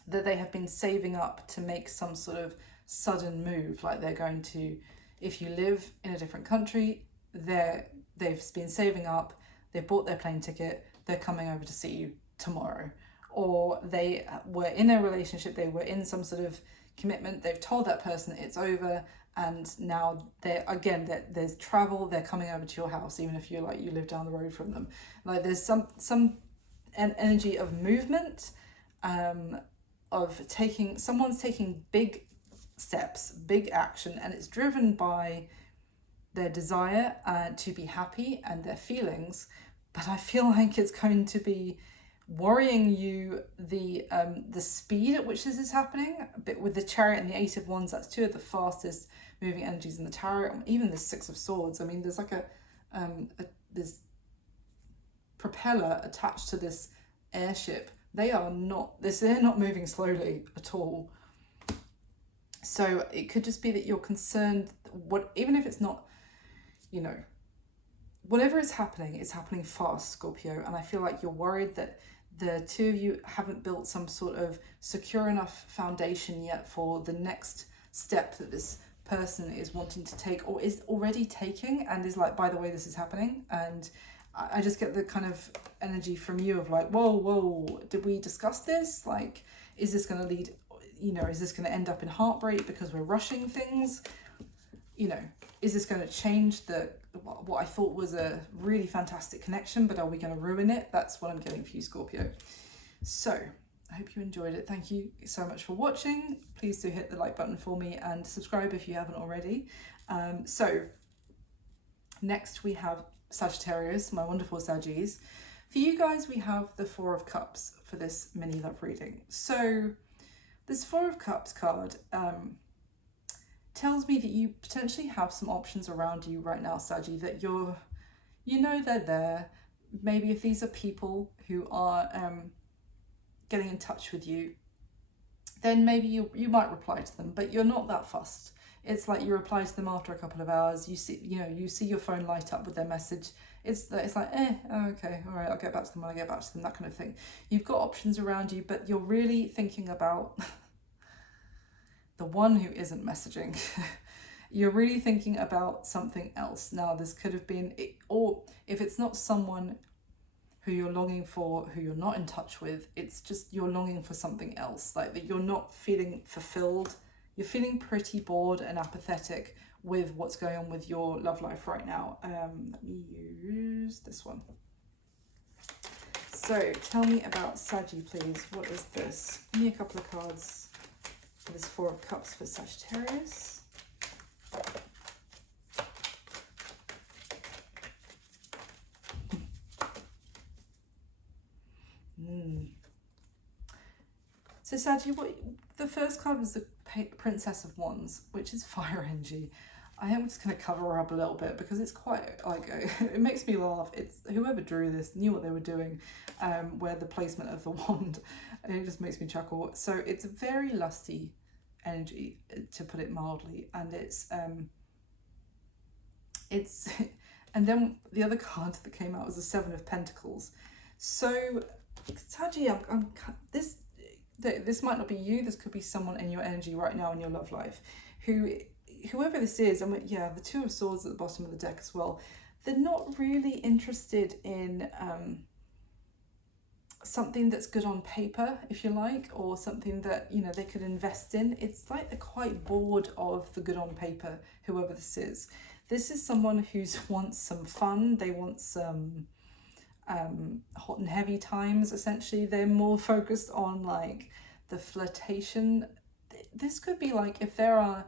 that they have been saving up to make some sort of sudden move. Like they're going to, if you live in a different country, they've been saving up, they've bought their plane ticket, they're coming over to see you tomorrow. Or they were in a relationship, they were in some sort of commitment, they've told that person it's over, and now there's travel, they're coming over to your house, even if you live down the road from them. Like there's some an energy of movement, of someone's taking big steps, big action, and it's driven by their desire to be happy and their feelings. But I feel like it's going to be worrying you, the speed at which this is happening. A bit with the Chariot and the Eight of Wands, that's two of the fastest moving energies in the Tarot. Even the Six of Swords, I mean, there's like this propeller attached to this airship. They're not moving slowly at all. So it could just be that you're concerned, even if it's not, you know, whatever is happening, it's happening fast, Scorpio. And I feel like you're worried that the two of you haven't built some sort of secure enough foundation yet for the next step that this person is wanting to take, or is already taking, and is like, by the way, this is happening. And I just get the kind of energy from you of like, whoa, did we discuss this? Like, is this going to lead, you know, is this going to end up in heartbreak because we're rushing things? You know, is this going to change what I thought was a really fantastic connection, but are we going to ruin it? That's what I'm getting for you, Scorpio. So I hope you enjoyed it. Thank you so much for watching. Please do hit the like button for me and subscribe if you haven't already. So next we have Sagittarius, my wonderful Saggies. For you guys, we have the Four of Cups for this mini love reading. So this Four of Cups card tells me that you potentially have some options around you right now, Saggy, that you know they're there. Maybe if these are people who are getting in touch with you, then maybe you might reply to them, but you're not that fussed. It's like you reply to them after a couple of hours, you see your phone light up with their message. It's like, okay, all right, I'll get back to them when I get back to them, that kind of thing. You've got options around you, but you're really thinking about the one who isn't messaging. You're really thinking about something else. Now, this could have been, or if it's not someone who you're longing for, who you're not in touch with, it's just you're longing for something else, like that you're not feeling fulfilled. You're feeling pretty bored and apathetic with what's going on with your love life right now. Let me use this one. So tell me about Saggy, please. What is this? Give me a couple of cards for this Four of Cups for Sagittarius. So Saggy, the first card was the Princess of Wands, which is fire energy. I am just going to cover her up a little bit because it's quite like it makes me laugh. It's whoever drew this knew what they were doing, where the placement of the wand, and it just makes me chuckle. So it's a very lusty energy, to put it mildly, and it's and then the other card that came out was the Seven of Pentacles. So Saggy, this might not be you. This could be someone in your energy right now in your love life, whoever this is. And yeah, the Two of Swords at the bottom of the deck as well. They're not really interested in something that's good on paper, if you like, or something that, you know, they could invest in. It's like they're quite bored of the good on paper, whoever this is. This is someone who wants some fun. They want some hot and heavy times, essentially. They're more focused on like the flirtation. This could be like, if there are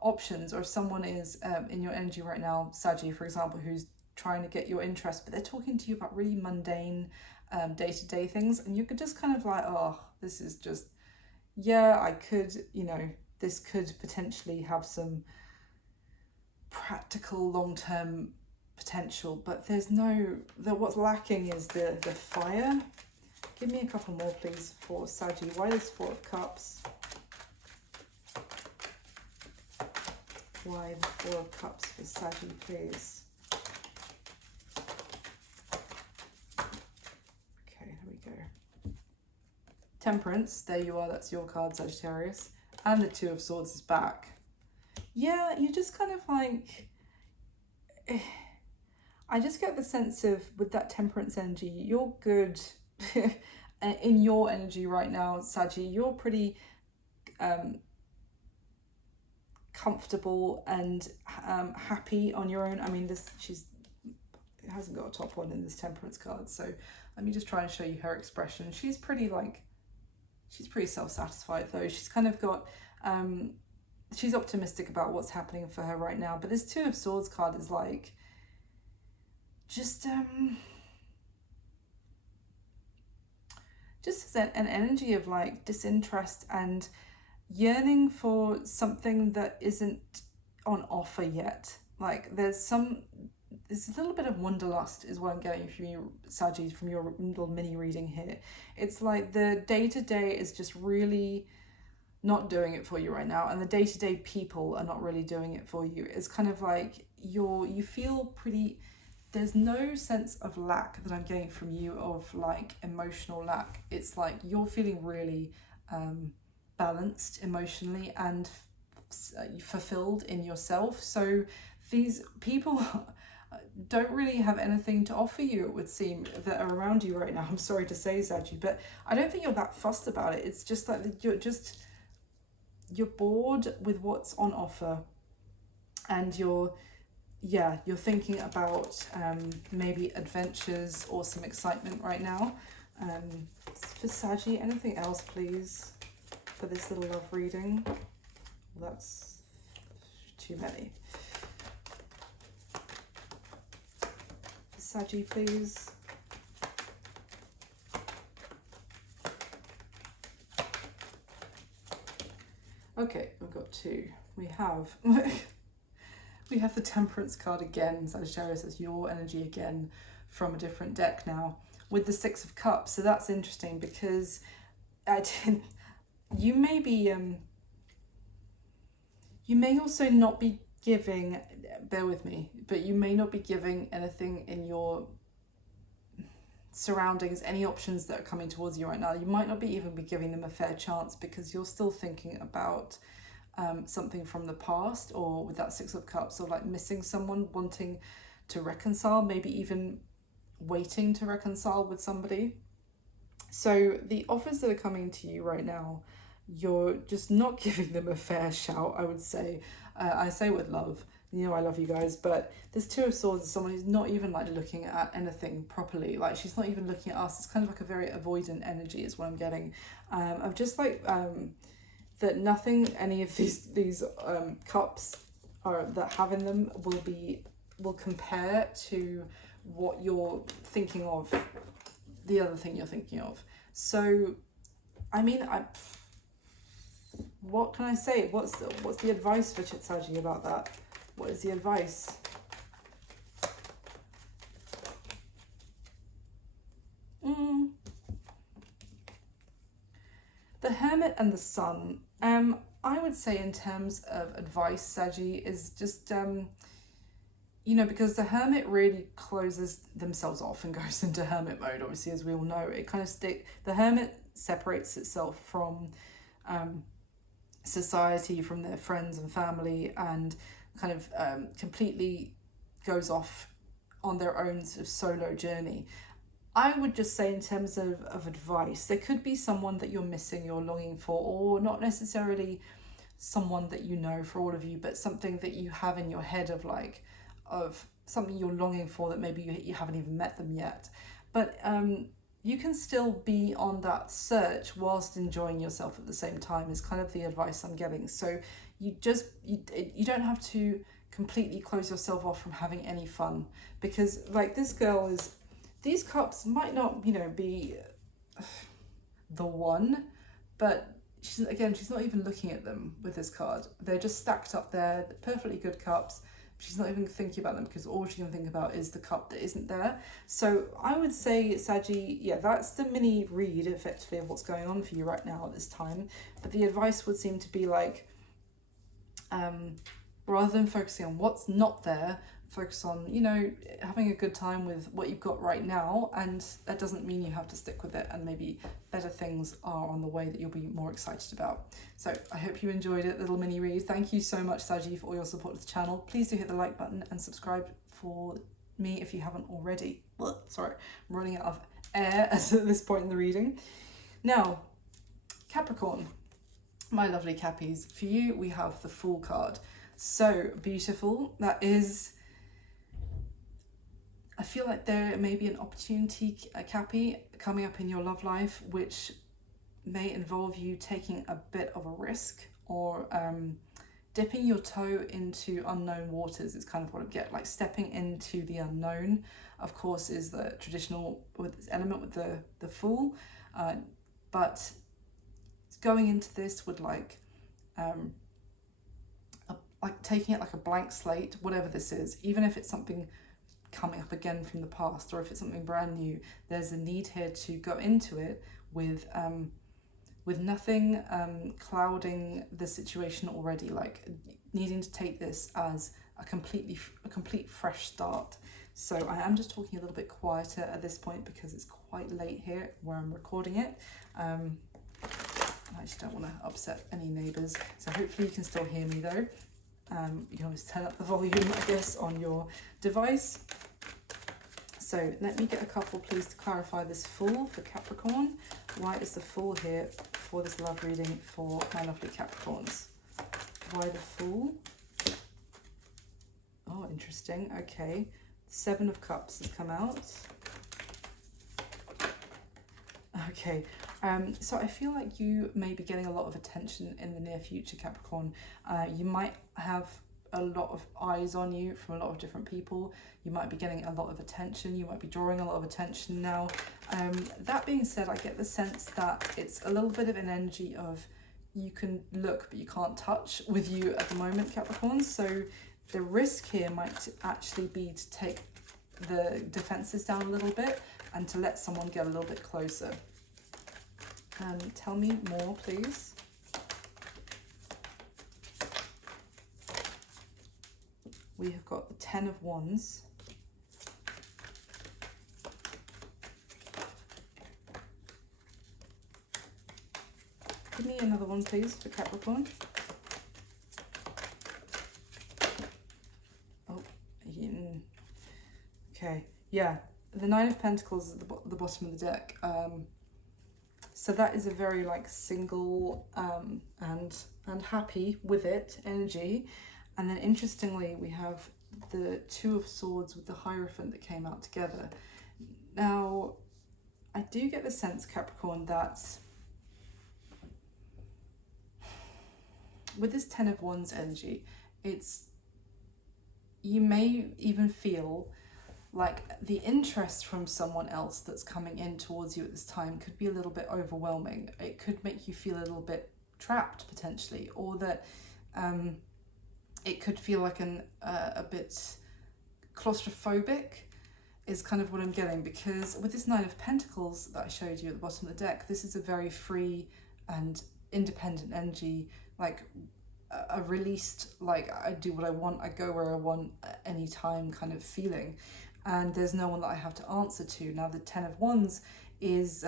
options, or if someone is in your energy right now, Saggy, for example, who's trying to get your interest, but they're talking to you about really mundane day-to-day things, and you could just kind of like, oh, this is just, yeah, I could, you know, this could potentially have some practical long-term potential, but there's what's lacking is the fire. Give me a couple more, please, for Saggy. Why this Four of Cups? Why the Four of Cups for Saggy, please? Okay, here we go. Temperance, there you are, that's your card, Sagittarius. And the Two of Swords is back. Yeah, you just kind of like... I just get the sense of, with that Temperance energy, you're good in your energy right now, Saggy. You're pretty comfortable and happy on your own. I mean, it hasn't got a top on in this Temperance card, so let me just try and show you her expression. She's pretty self-satisfied though. She's kind of got she's optimistic about what's happening for her right now. But this Two of Swords card is like just an energy of like disinterest and yearning for something that isn't on offer yet. Like there's a little bit of wanderlust is what I'm getting from you, Saggy, from your little mini reading here. It's like the day-to-day is just really not doing it for you right now, and the day-to-day people are not really doing it for you. It's kind of like you feel pretty... There's no sense of lack that I'm getting from you, of like emotional lack. It's like you're feeling really balanced emotionally and fulfilled in yourself. So these people don't really have anything to offer you, it would seem, that are around you right now. I'm sorry to say, Saggy, but I don't think you're that fussed about it. It's just like you're bored with what's on offer, and you're thinking about maybe adventures or some excitement right now. For Saggy, anything else, please, for this little love reading? Well, that's too many. For Saggy, please. Okay, we've got two. We have we have the Temperance card again, Sagittarius. It's your energy again from a different deck now, with the Six of Cups. So that's interesting because you may be you may also not be giving, bear with me, but you may not be giving anything in your surroundings, any options that are coming towards you right now. You might not be even be giving them a fair chance because you're still thinking about something from the past, or with that Six of Cups, or like missing someone, wanting to reconcile, maybe even waiting to reconcile with somebody. So the offers that are coming to you right now, you're just not giving them a fair shout, I would say. I say with love, you know I love you guys, but this Two of Swords is someone who's not even like looking at anything properly. Like she's not even looking at us. It's kind of like a very avoidant energy is what I'm getting. Of just like that nothing, any of these cups that have in them will compare to what you're thinking of, the other thing you're thinking of. So I mean, what can I say? What's the advice for Saggy about that? What is the advice? The Hermit and the Sun. I would say in terms of advice, Saggy, is just you know, because the Hermit really closes themselves off and goes into hermit mode, obviously, as we all know. It kind of the Hermit separates itself from society, from their friends and family, and kind of completely goes off on their own sort of solo journey. I would just say in terms of advice, there could be someone that you're missing, you're longing for, or not necessarily someone that you know for all of you, but something that you have in your head of something you're longing for that maybe you haven't even met them yet. But you can still be on that search whilst enjoying yourself at the same time is kind of the advice I'm getting. So you don't have to completely close yourself off from having any fun, because like this girl is, these cups might not, you know, be the one, but she's not even looking at them with this card. They're just stacked up there, perfectly good cups, she's not even thinking about them, because all she can think about is the cup that isn't there. So I would say, Saggy, yeah, that's the mini read effectively of what's going on for you right now at this time. But the advice would seem to be like, rather than focusing on what's not there, focus on, you know, having a good time with what you've got right now. And that doesn't mean you have to stick with it, and maybe better things are on the way that you'll be more excited about. So I hope you enjoyed it, little mini read. Thank you so much, Saji, for all your support of the channel. Please do hit the like button and subscribe for me if you haven't already. Sorry, I'm running out of air at this point in the reading. Now, Capricorn, my lovely Cappies, for you we have the Fool card. So beautiful. That is, I feel like there may be an opportunity, a Cappy, coming up in your love life, which may involve you taking a bit of a risk, or dipping your toe into unknown waters is kind of what I get, like stepping into the unknown. Of course, is the traditional element with the Fool, but going into this would like taking it like a blank slate, whatever this is, even if it's something coming up again from the past, or if it's something brand new, there's a need here to go into it with nothing clouding the situation already, like needing to take this as a complete fresh start. So I am just talking a little bit quieter at this point because it's quite late here where I'm recording it. I just don't want to upset any neighbours, so hopefully you can still hear me though. You can always turn up the volume, I guess, on your device. So let me get a couple, please, to clarify this Fool for Capricorn. Why is the Fool here for this love reading for my lovely Capricorns? Why the Fool? Oh, interesting. Okay. 7 of Cups has come out. Okay. So I feel like you may be getting a lot of attention in the near future, Capricorn. You might have a lot of eyes on you from a lot of different people. You might be getting a lot of attention. You might be drawing a lot of attention now. That being said, I get the sense that it's a little bit of an energy of you can look but you can't touch with you at the moment, Capricorn. So the risk here might actually be to take the defenses down a little bit and to let someone get a little bit closer. Tell me more, please. We have got the 10 of Wands. Give me another one, please, for Capricorn. Oh, okay. Yeah, the 9 of Pentacles is at the bottom of the deck. So that is a very like single and happy with it energy. And then interestingly, we have the 2 of Swords with the Hierophant that came out together. Now, I do get the sense, Capricorn, that with this 10 of Wands energy, you may even feel like the interest from someone else that's coming in towards you at this time could be a little bit overwhelming. It could make you feel a little bit trapped potentially, or that it could feel like a bit claustrophobic is kind of what I'm getting, because with this 9 of Pentacles that I showed you at the bottom of the deck, this is a very free and independent energy, like a released, like I do what I want, I go where I want at any time kind of feeling. And there's no one that I have to answer to. Now the 10 of Wands is,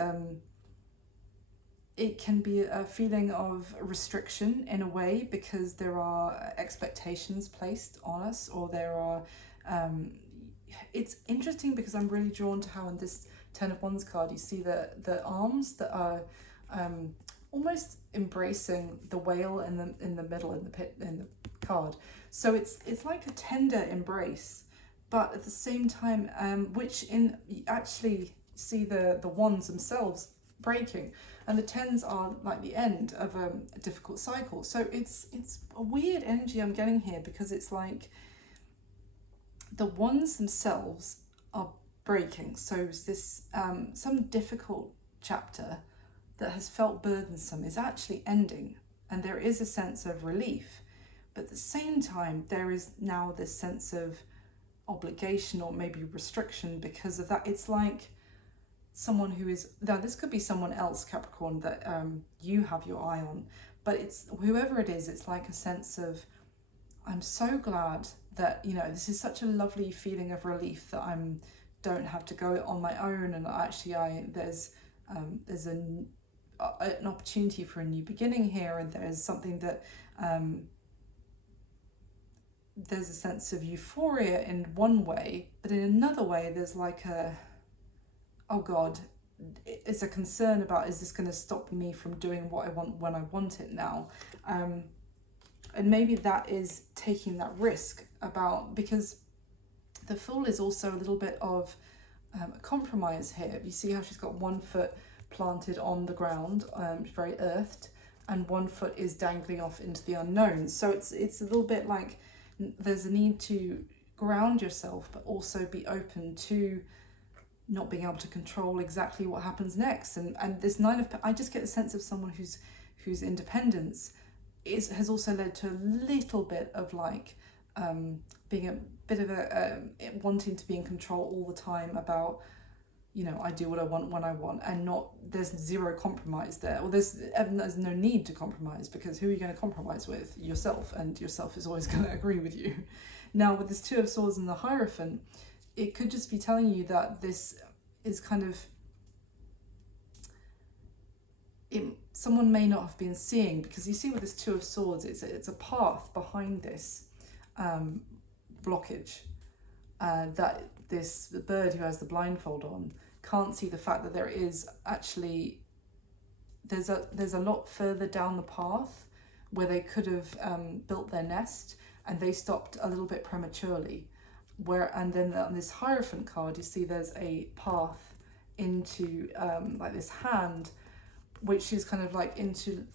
it can be a feeling of restriction in a way, because there are expectations placed on us, or there are, it's interesting because I'm really drawn to how in this 10 of Wands card, you see the arms that are almost embracing the whale in the middle, in the card. So it's like a tender embrace, but at the same time, which you actually see the wands themselves breaking, and the 10s are like the end of a difficult cycle. So it's a weird energy I'm getting here, because it's like the wands themselves are breaking. So this some difficult chapter that has felt burdensome is actually ending, and there is a sense of relief, But at the same time, there is now this sense of obligation or maybe restriction because of that. It's like someone who is, now this could be someone else, Capricorn, that you have your eye on, but it's whoever it is, it's like a sense of, I'm so glad that, you know, this is such a lovely feeling of relief that don't have to go on my own, and actually there's an opportunity for a new beginning here, and there's something that there's a sense of euphoria in one way, but in another way there's like a, oh God, it's a concern about, is this going to stop me from doing what I want when I want it now? And maybe that is taking that risk about, because the Fool is also a little bit of a compromise here. You see how she's got one foot planted on the ground, very earthed, and one foot is dangling off into the unknown. So it's a little bit like there's a need to ground yourself, but also be open to not being able to control exactly what happens next. And this Nine of, I just get the sense of someone whose independence has also led to a little bit of like being a bit of a wanting to be in control all the time about, you know, I do what I want when I want, and not, there's zero compromise there. Well, there's no need to compromise, because who are you going to compromise with? Yourself, and yourself is always going to agree with you. Now with this Two of Swords and the Hierophant, it could just be telling you that this is kind of, someone may not have been seeing, because you see with this Two of Swords, it's a path behind this blockage, that the bird who has the blindfold on can't see the fact that there is actually, there's a lot further down the path where they could have built their nest, and they stopped a little bit prematurely. And then on this Hierophant card, you see there's a path into like this hand, which is kind of like into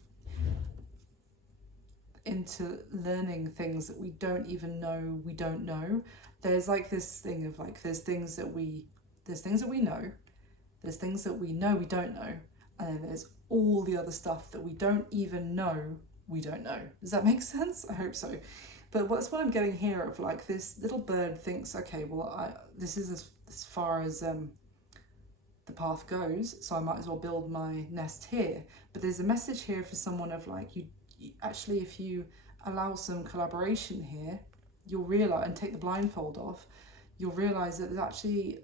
learning things that we don't even know we don't know. There's like this thing of like, there's things that we know, there's things that we know we don't know, and then there's all the other stuff that we don't even know we don't know. Does that make sense? I hope so. But that's what I'm getting here, of like, this little bird thinks, okay, well, this is as far as the path goes, so I might as well build my nest here. But there's a message here for someone of like, you actually, if you allow some collaboration here, you'll realize, and take the blindfold off, you'll realize that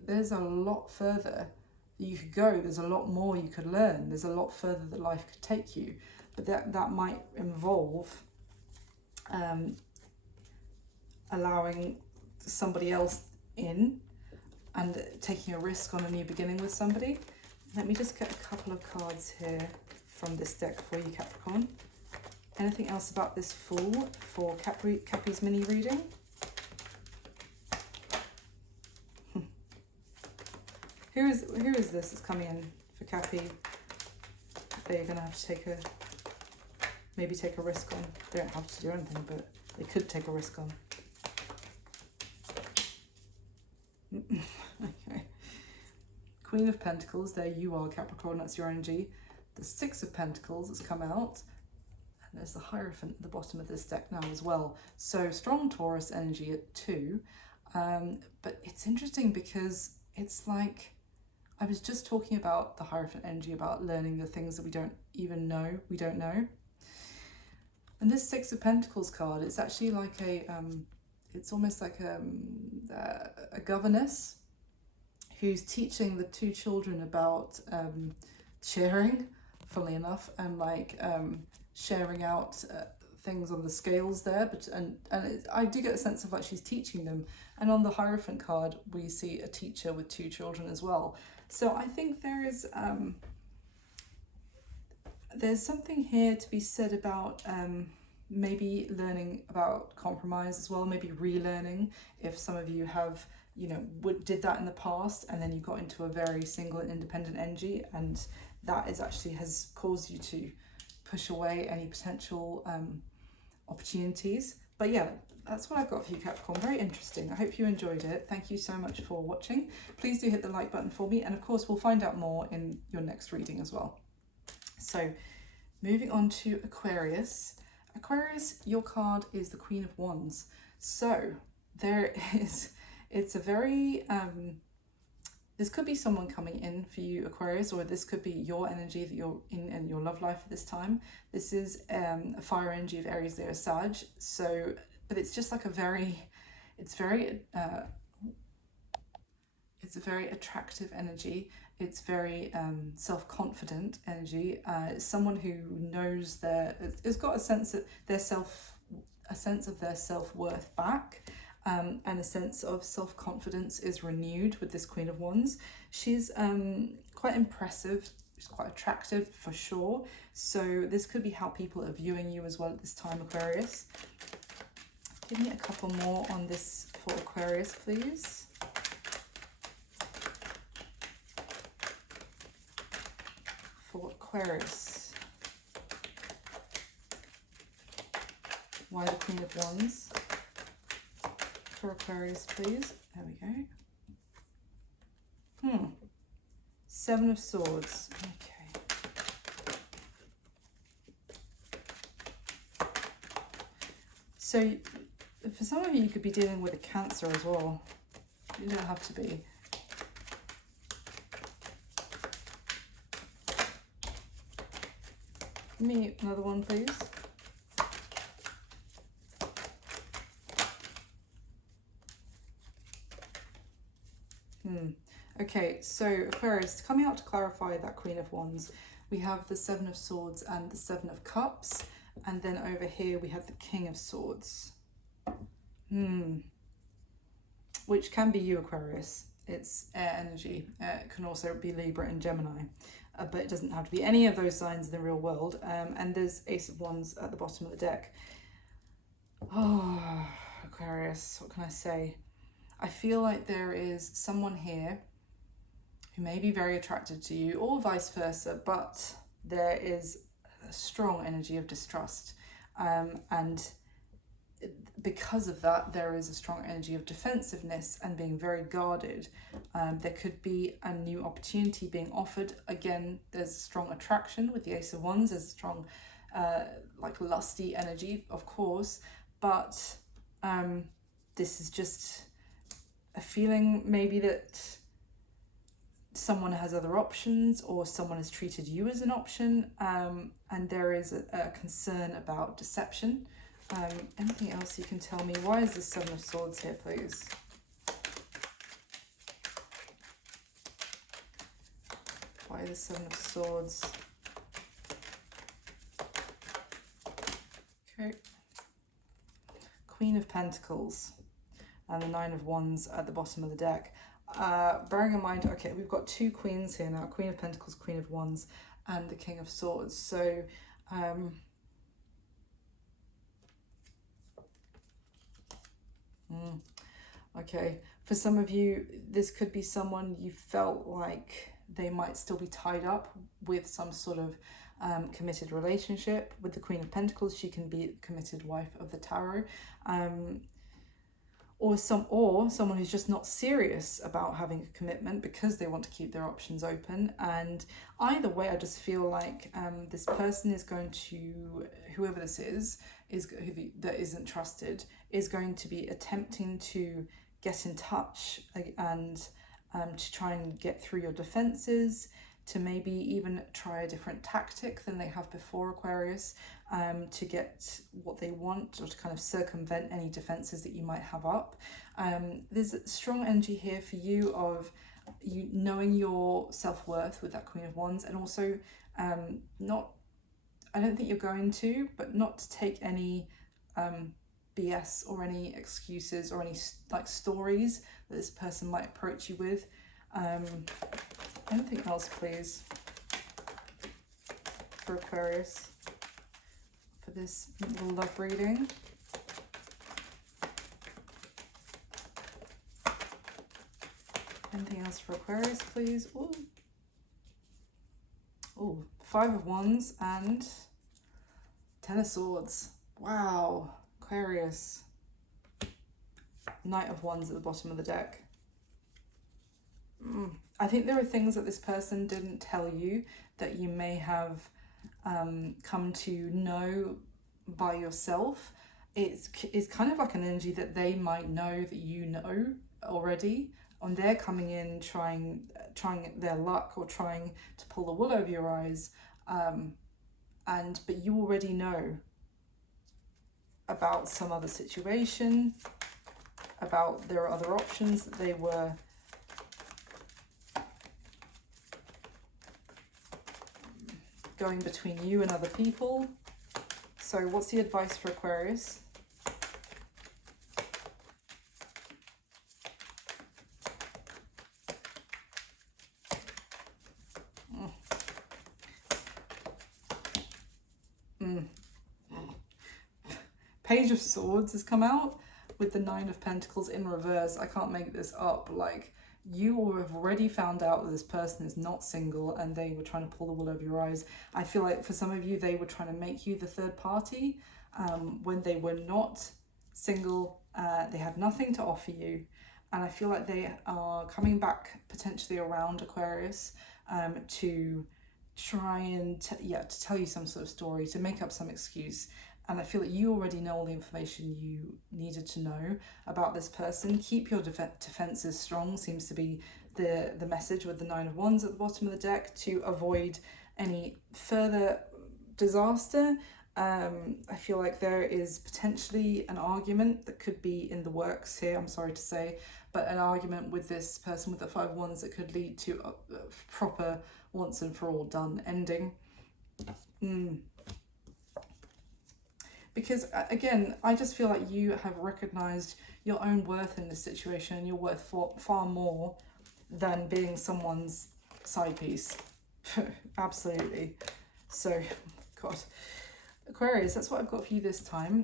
there's a lot further that you could go. There's a lot more you could learn. There's a lot further that life could take you. But that might involve allowing somebody else in and taking a risk on a new beginning with somebody. Let me just get a couple of cards here from this deck for you, Capricorn. Anything else about this Fool for Cappy's mini reading? Who is this that's coming in for Cappy? They're gonna have to maybe take a risk on. They don't have to do anything, but they could take a risk on. Okay. Queen of Pentacles, there you are, Capricorn, that's your energy. The Six of Pentacles has come out, and there's the Hierophant at the bottom of this deck now as well. So strong Taurus energy at 2, but it's interesting because it's like, I was just talking about the Hierophant energy, about learning the things that we don't even know we don't know. And this Six of Pentacles card, it's actually like it's almost like a governess who's teaching the two children about sharing, funnily enough, and like sharing out things on the scales there. But I do get a sense of like she's teaching them. And on the Hierophant card, we see a teacher with two children as well. So I think there's something here to be said about maybe learning about compromise as well, maybe relearning if some of you have, you know, did that in the past and then you got into a very single and independent energy, and that has caused you to push away any potential opportunities. But yeah, that's what I've got for you, Capricorn. Very interesting. I hope you enjoyed it. Thank you so much for watching. Please do hit the like button for me, and of course we'll find out more in your next reading as well. So moving on to Aquarius. Aquarius, your card is the Queen of Wands. So there is, it's a very, this could be someone coming in for you, Aquarius, or this could be your energy that you're in your love life at this time. This is a fire energy of Aries, Leo, Sag. So, but it's just like a very, it's a very attractive energy. It's very self-confident energy. It's someone who knows it's got a sense of their self-worth back, and a sense of self-confidence is renewed with this Queen of Wands. She's quite impressive. She's quite attractive for sure. So this could be how people are viewing you as well at this time, Aquarius. Give me a couple more on this for Aquarius, please. For Aquarius, why the Queen of Wands? For Aquarius, please. There we go. Seven of Swords. Okay. So for some of you, you could be dealing with a Cancer as well. You don't have to be. Give me another one, please. Okay, so Aquarius, coming out to clarify that Queen of Wands, we have the Seven of Swords and the Seven of Cups, and then over here we have the King of Swords. Which can be you, Aquarius. It's air energy. It can also be Libra and Gemini. But it doesn't have to be any of those signs in the real world. And there's Ace of Wands at the bottom of the deck. Oh, Aquarius, what can I say? I feel like there is someone here who may be very attracted to you, or vice versa, but there is a strong energy of distrust. And because of that, there is a strong energy of defensive-ness and being very guarded. There could be a new opportunity being offered. Again, there's strong attraction with the Ace of Wands. There's strong, like lusty energy, of course. But this is just a feeling maybe that someone has other options, or someone has treated you as an option. And there is a concern about deception. Anything else you can tell me? Why is the Seven of Swords here, please? Why the Seven of Swords? Okay. Queen of Pentacles and the Nine of Wands at the bottom of the deck. Bearing in mind, okay, we've got two queens here now, Queen of Pentacles, Queen of Wands, and the King of Swords. So, okay, for some of you, this could be someone you felt like they might still be tied up with some sort of committed relationship. With the Queen of Pentacles, she can be a committed wife of the tarot. Or someone who's just not serious about having a commitment because they want to keep their options open. And either way, I just feel like this person is going to, whoever this is that isn't trusted, is going to be attempting to get in touch and to try and get through your defenses, to maybe even try a different tactic than they have before, Aquarius, to get what they want, or to kind of circumvent any defenses that you might have up. There's a strong energy here for you of you knowing your self-worth with that Queen of Wands, and also I don't think you're going to, but not to take any BS or any excuses or any like stories that this person might approach you with. Anything else, please, for Aquarius, for this little love reading? Anything else for Aquarius, please? Ooh. Ooh, Five of Wands and Ten of Swords. Wow, Aquarius. Knight of Wands at the bottom of the deck. I think there are things that this person didn't tell you that you may have come to know by yourself. It's kind of like an energy that they might know that you know already, and they're coming in trying their luck or trying to pull the wool over your eyes, but you already know about some other situation, about there are other options that they were going between you and other people. So what's the advice for Aquarius? Page of Swords has come out with the Nine of Pentacles in reverse. I can't make this up. Like, you have already found out that this person is not single and they were trying to pull the wool over your eyes. I feel like for some of you, they were trying to make you the third party when they were not single. They had nothing to offer you. And I feel like they are coming back potentially around Aquarius to try and to tell you some sort of story, to make up some excuse. And I feel that you already know all the information you needed to know about this person. Keep your defenses strong seems to be the message with the Nine of Wands at the bottom of the deck, to avoid any further disaster. I feel like there is potentially an argument that could be in the works here, I'm sorry to say, but an argument with this person with the Five of Wands that could lead to a proper once and for all done ending. Because again, I just feel like you have recognized your own worth in this situation, and you're worth far more than being someone's side piece. Absolutely. So, God. Aquarius, that's what I've got for you this time.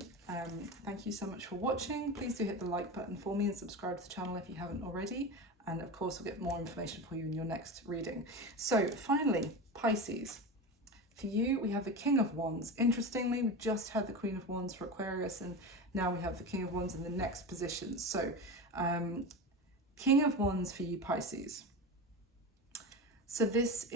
Thank you so much for watching. Please do hit the like button for me and subscribe to the channel if you haven't already. And of course, we'll get more information for you in your next reading. So finally, Pisces. For you, we have the King of Wands. Interestingly, we just had the Queen of Wands for Aquarius, and now we have the King of Wands in the next position. So, King of Wands for you, Pisces. So this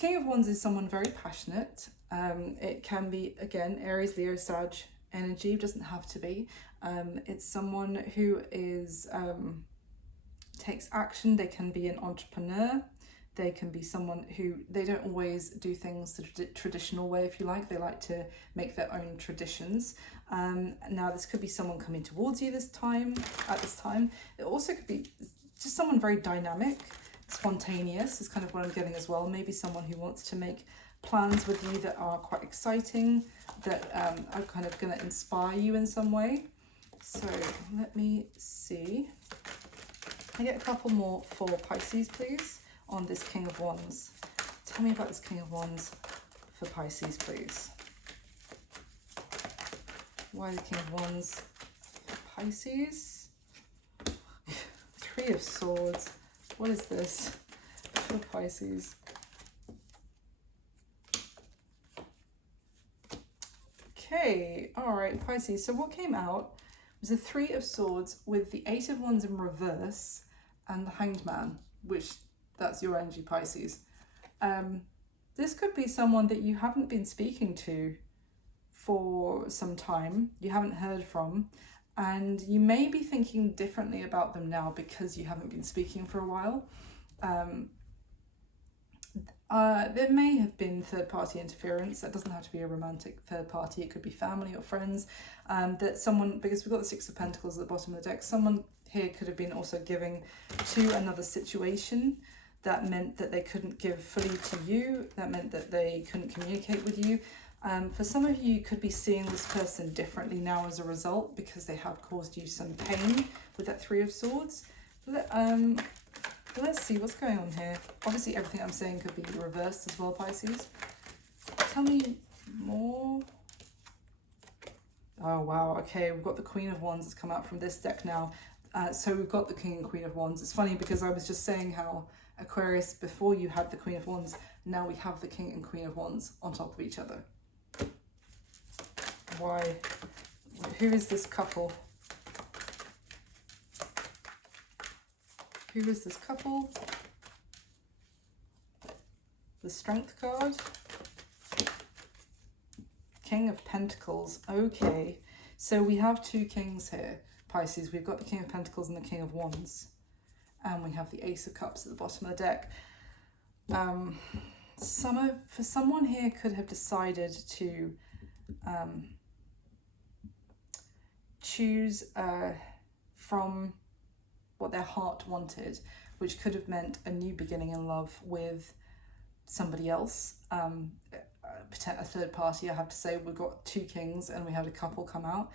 King of Wands is someone very passionate. It can be, again, Aries, Leo, Sag energy. It doesn't have to be. It's someone who is takes action. They can be an entrepreneur. They can be someone who, they don't always do things the traditional way, if you like. They like to make their own traditions. Now, this could be someone coming towards you at this time. It also could be just someone very dynamic, spontaneous is kind of what I'm getting as well. Maybe someone who wants to make plans with you that are quite exciting, that are kind of going to inspire you in some way. So let me see. Can I get a couple more for Pisces, please, on this King of Wands? Tell me about this King of Wands for Pisces, please. Why the King of Wands for Pisces? Three of Swords. What is this for Pisces? Okay, all right, Pisces. So what came out was the Three of Swords with the Eight of Wands in reverse and the Hanged Man, which that's your energy, Pisces. This could be someone that you haven't been speaking to for some time, you haven't heard from, and you may be thinking differently about them now because you haven't been speaking for a while. There may have been third-party interference. That doesn't have to be a romantic third party. It could be family or friends. That someone, because we've got the Six of Pentacles at the bottom of the deck, someone here could have been also giving to another situation. That meant that they couldn't give fully to you. That meant that they couldn't communicate with you. For some of you, you could be seeing this person differently now as a result because they have caused you some pain with that Three of Swords. Let's see what's going on here. Obviously, everything I'm saying could be reversed as well, Pisces. Tell me more. Oh, wow. Okay, we've got the Queen of Wands that's come out from this deck now. So we've got the King and Queen of Wands. It's funny because I was just saying how Aquarius, before you had the Queen of Wands, now we have the King and Queen of Wands on top of each other. Why? Who is this couple? Who is this couple? The Strength card. King of Pentacles. Okay, so we have two kings here, Pisces. We've got the King of Pentacles and the King of Wands. And we have the Ace of Cups at the bottom of the deck. For someone here could have decided to choose from what their heart wanted, which could have meant a new beginning in love with somebody else, a third party. I have to say, we've got two kings and we had a couple come out.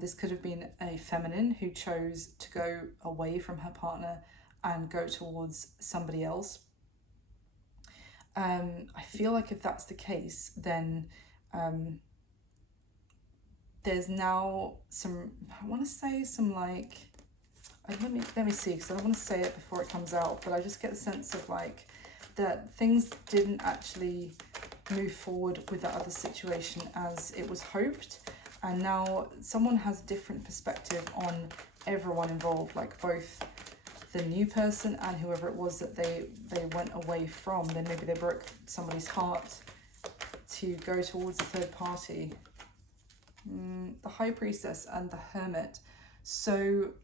This could have been a feminine who chose to go away from her partner and go towards somebody else. I feel like if that's the case, then there's now some, I want to say some like, let me see, because I don't want to say it before it comes out, but I just get the sense of like that things didn't actually move forward with that other situation as it was hoped, and now someone has a different perspective on everyone involved, like both the new person and whoever it was that they went away from. Then maybe they broke somebody's heart to go towards a third party. The High Priestess and the Hermit. So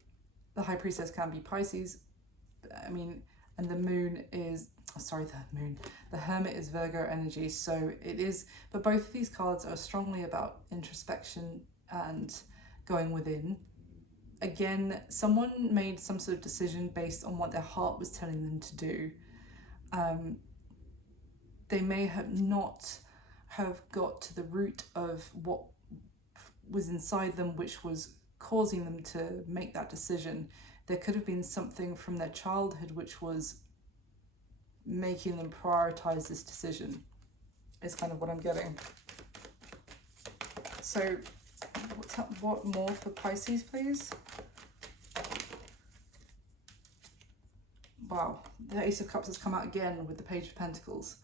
the High Priestess can be Pisces, and the Moon is, the Hermit is Virgo energy, so it is, but both of these cards are strongly about introspection and going within. Again, someone made some sort of decision based on what their heart was telling them to do. They may have not have got to the root of what was inside them, which was causing them to make that decision. There could have been something from their childhood which was making them prioritize this decision, is kind of what I'm getting. So what more for Pisces, please? Wow, the Ace of Cups has come out again with the Page of Pentacles.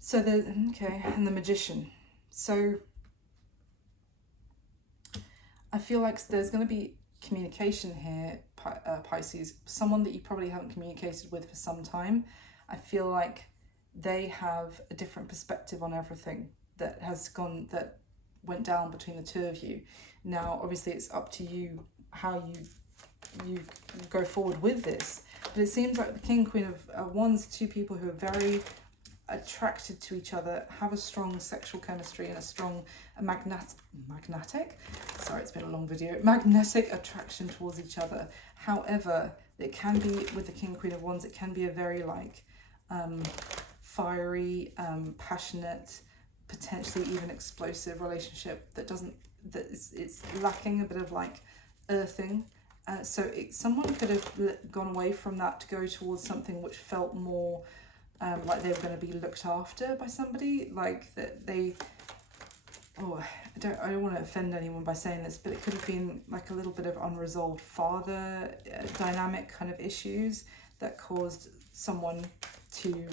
So and the Magician. So I feel like there's going to be communication here, Pisces. Someone that you probably haven't communicated with for some time. I feel like they have a different perspective on everything that went down between the two of you. Now, obviously, it's up to you how you go forward with this. But it seems like the King, Queen of Wands, two people who are very attracted to each other, have a strong sexual chemistry and a strong magnetic attraction towards each other. However, it can be, with the King, Queen of Wands, it can be a very fiery, passionate, potentially even explosive relationship it's lacking a bit of earthing. So someone could have gone away from that to go towards something which felt more like they were going to be looked after by somebody, like that they, I don't want to offend anyone by saying this, but it could have been like a little bit of unresolved father dynamic kind of issues that caused someone to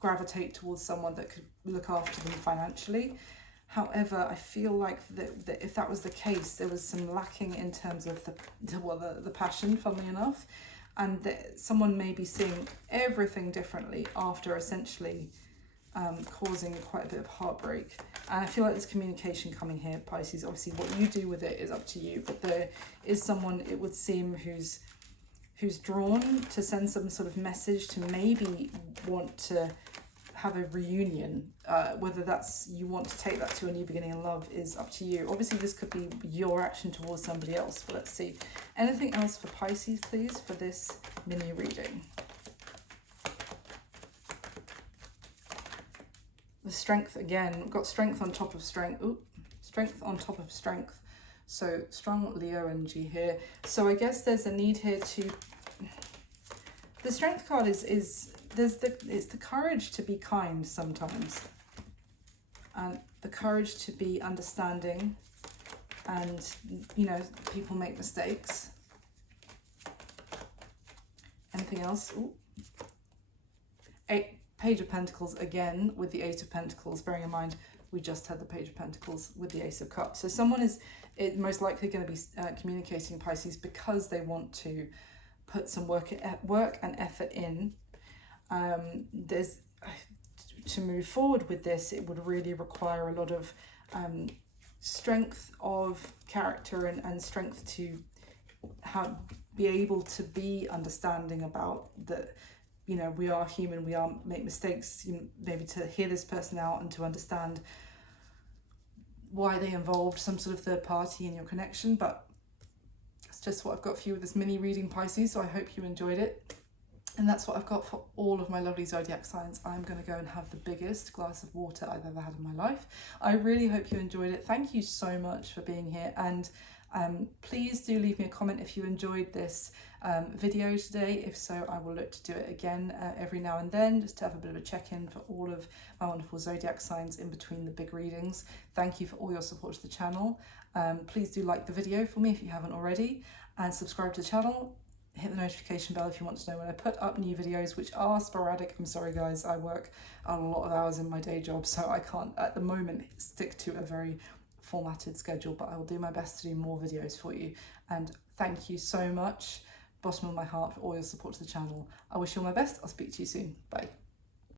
gravitate towards someone that could look after them financially. However, I feel like that if that was the case, there was some lacking in terms of the passion, funnily enough, and that someone may be seeing everything differently after essentially causing quite a bit of heartbreak. And I feel like there's communication coming here, Pisces. Obviously, what you do with it is up to you, but there is someone, it would seem, who's drawn to send some sort of message to maybe want to have a reunion. Whether that's you want to take that to a new beginning in love is up to you. Obviously, this could be your action towards somebody else, but let's see. Anything else for Pisces, please, for this mini reading? The Strength again. We've got strength on top of strength. Ooh, strength on top of strength. So strong Leo energy here. So I guess there's a need here to... The Strength card is it's the courage to be kind sometimes, and the courage to be understanding, and people make mistakes. Anything else? Ooh. Page of Pentacles again with the Eight of Pentacles, bearing in mind we just had the Page of Pentacles with the Ace of Cups. So someone is most likely going to be communicating, Pisces, because they want to put some work and effort in. To move forward with this, it would really require a lot of strength of character and strength to be able to be understanding about that, you know, we are human, we are make mistakes, you know, maybe to hear this person out and to understand why they involved some sort of third party in your connection. But that's just what I've got for you with this mini reading, Pisces, so I hope you enjoyed it. And that's what I've got for all of my lovely zodiac signs. I'm going to go and have the biggest glass of water I've ever had in my life. I really hope you enjoyed it. Thank you so much for being here, and please do leave me a comment if you enjoyed this video today. If so, I will look to do it again every now and then, just to have a bit of a check-in for all of my wonderful zodiac signs in between the big readings. Thank you for all your support to the channel. Please do like the video for me if you haven't already, and subscribe to the channel. Hit the notification bell if you want to know when I put up new videos, which are sporadic. I'm sorry guys, I work a lot of hours in my day job, so I can't at the moment stick to a very formatted schedule, but I will do my best to do more videos for you. And thank you so much, bottom of my heart, for all your support to the channel. I wish you all my best. I'll speak to you soon. Bye.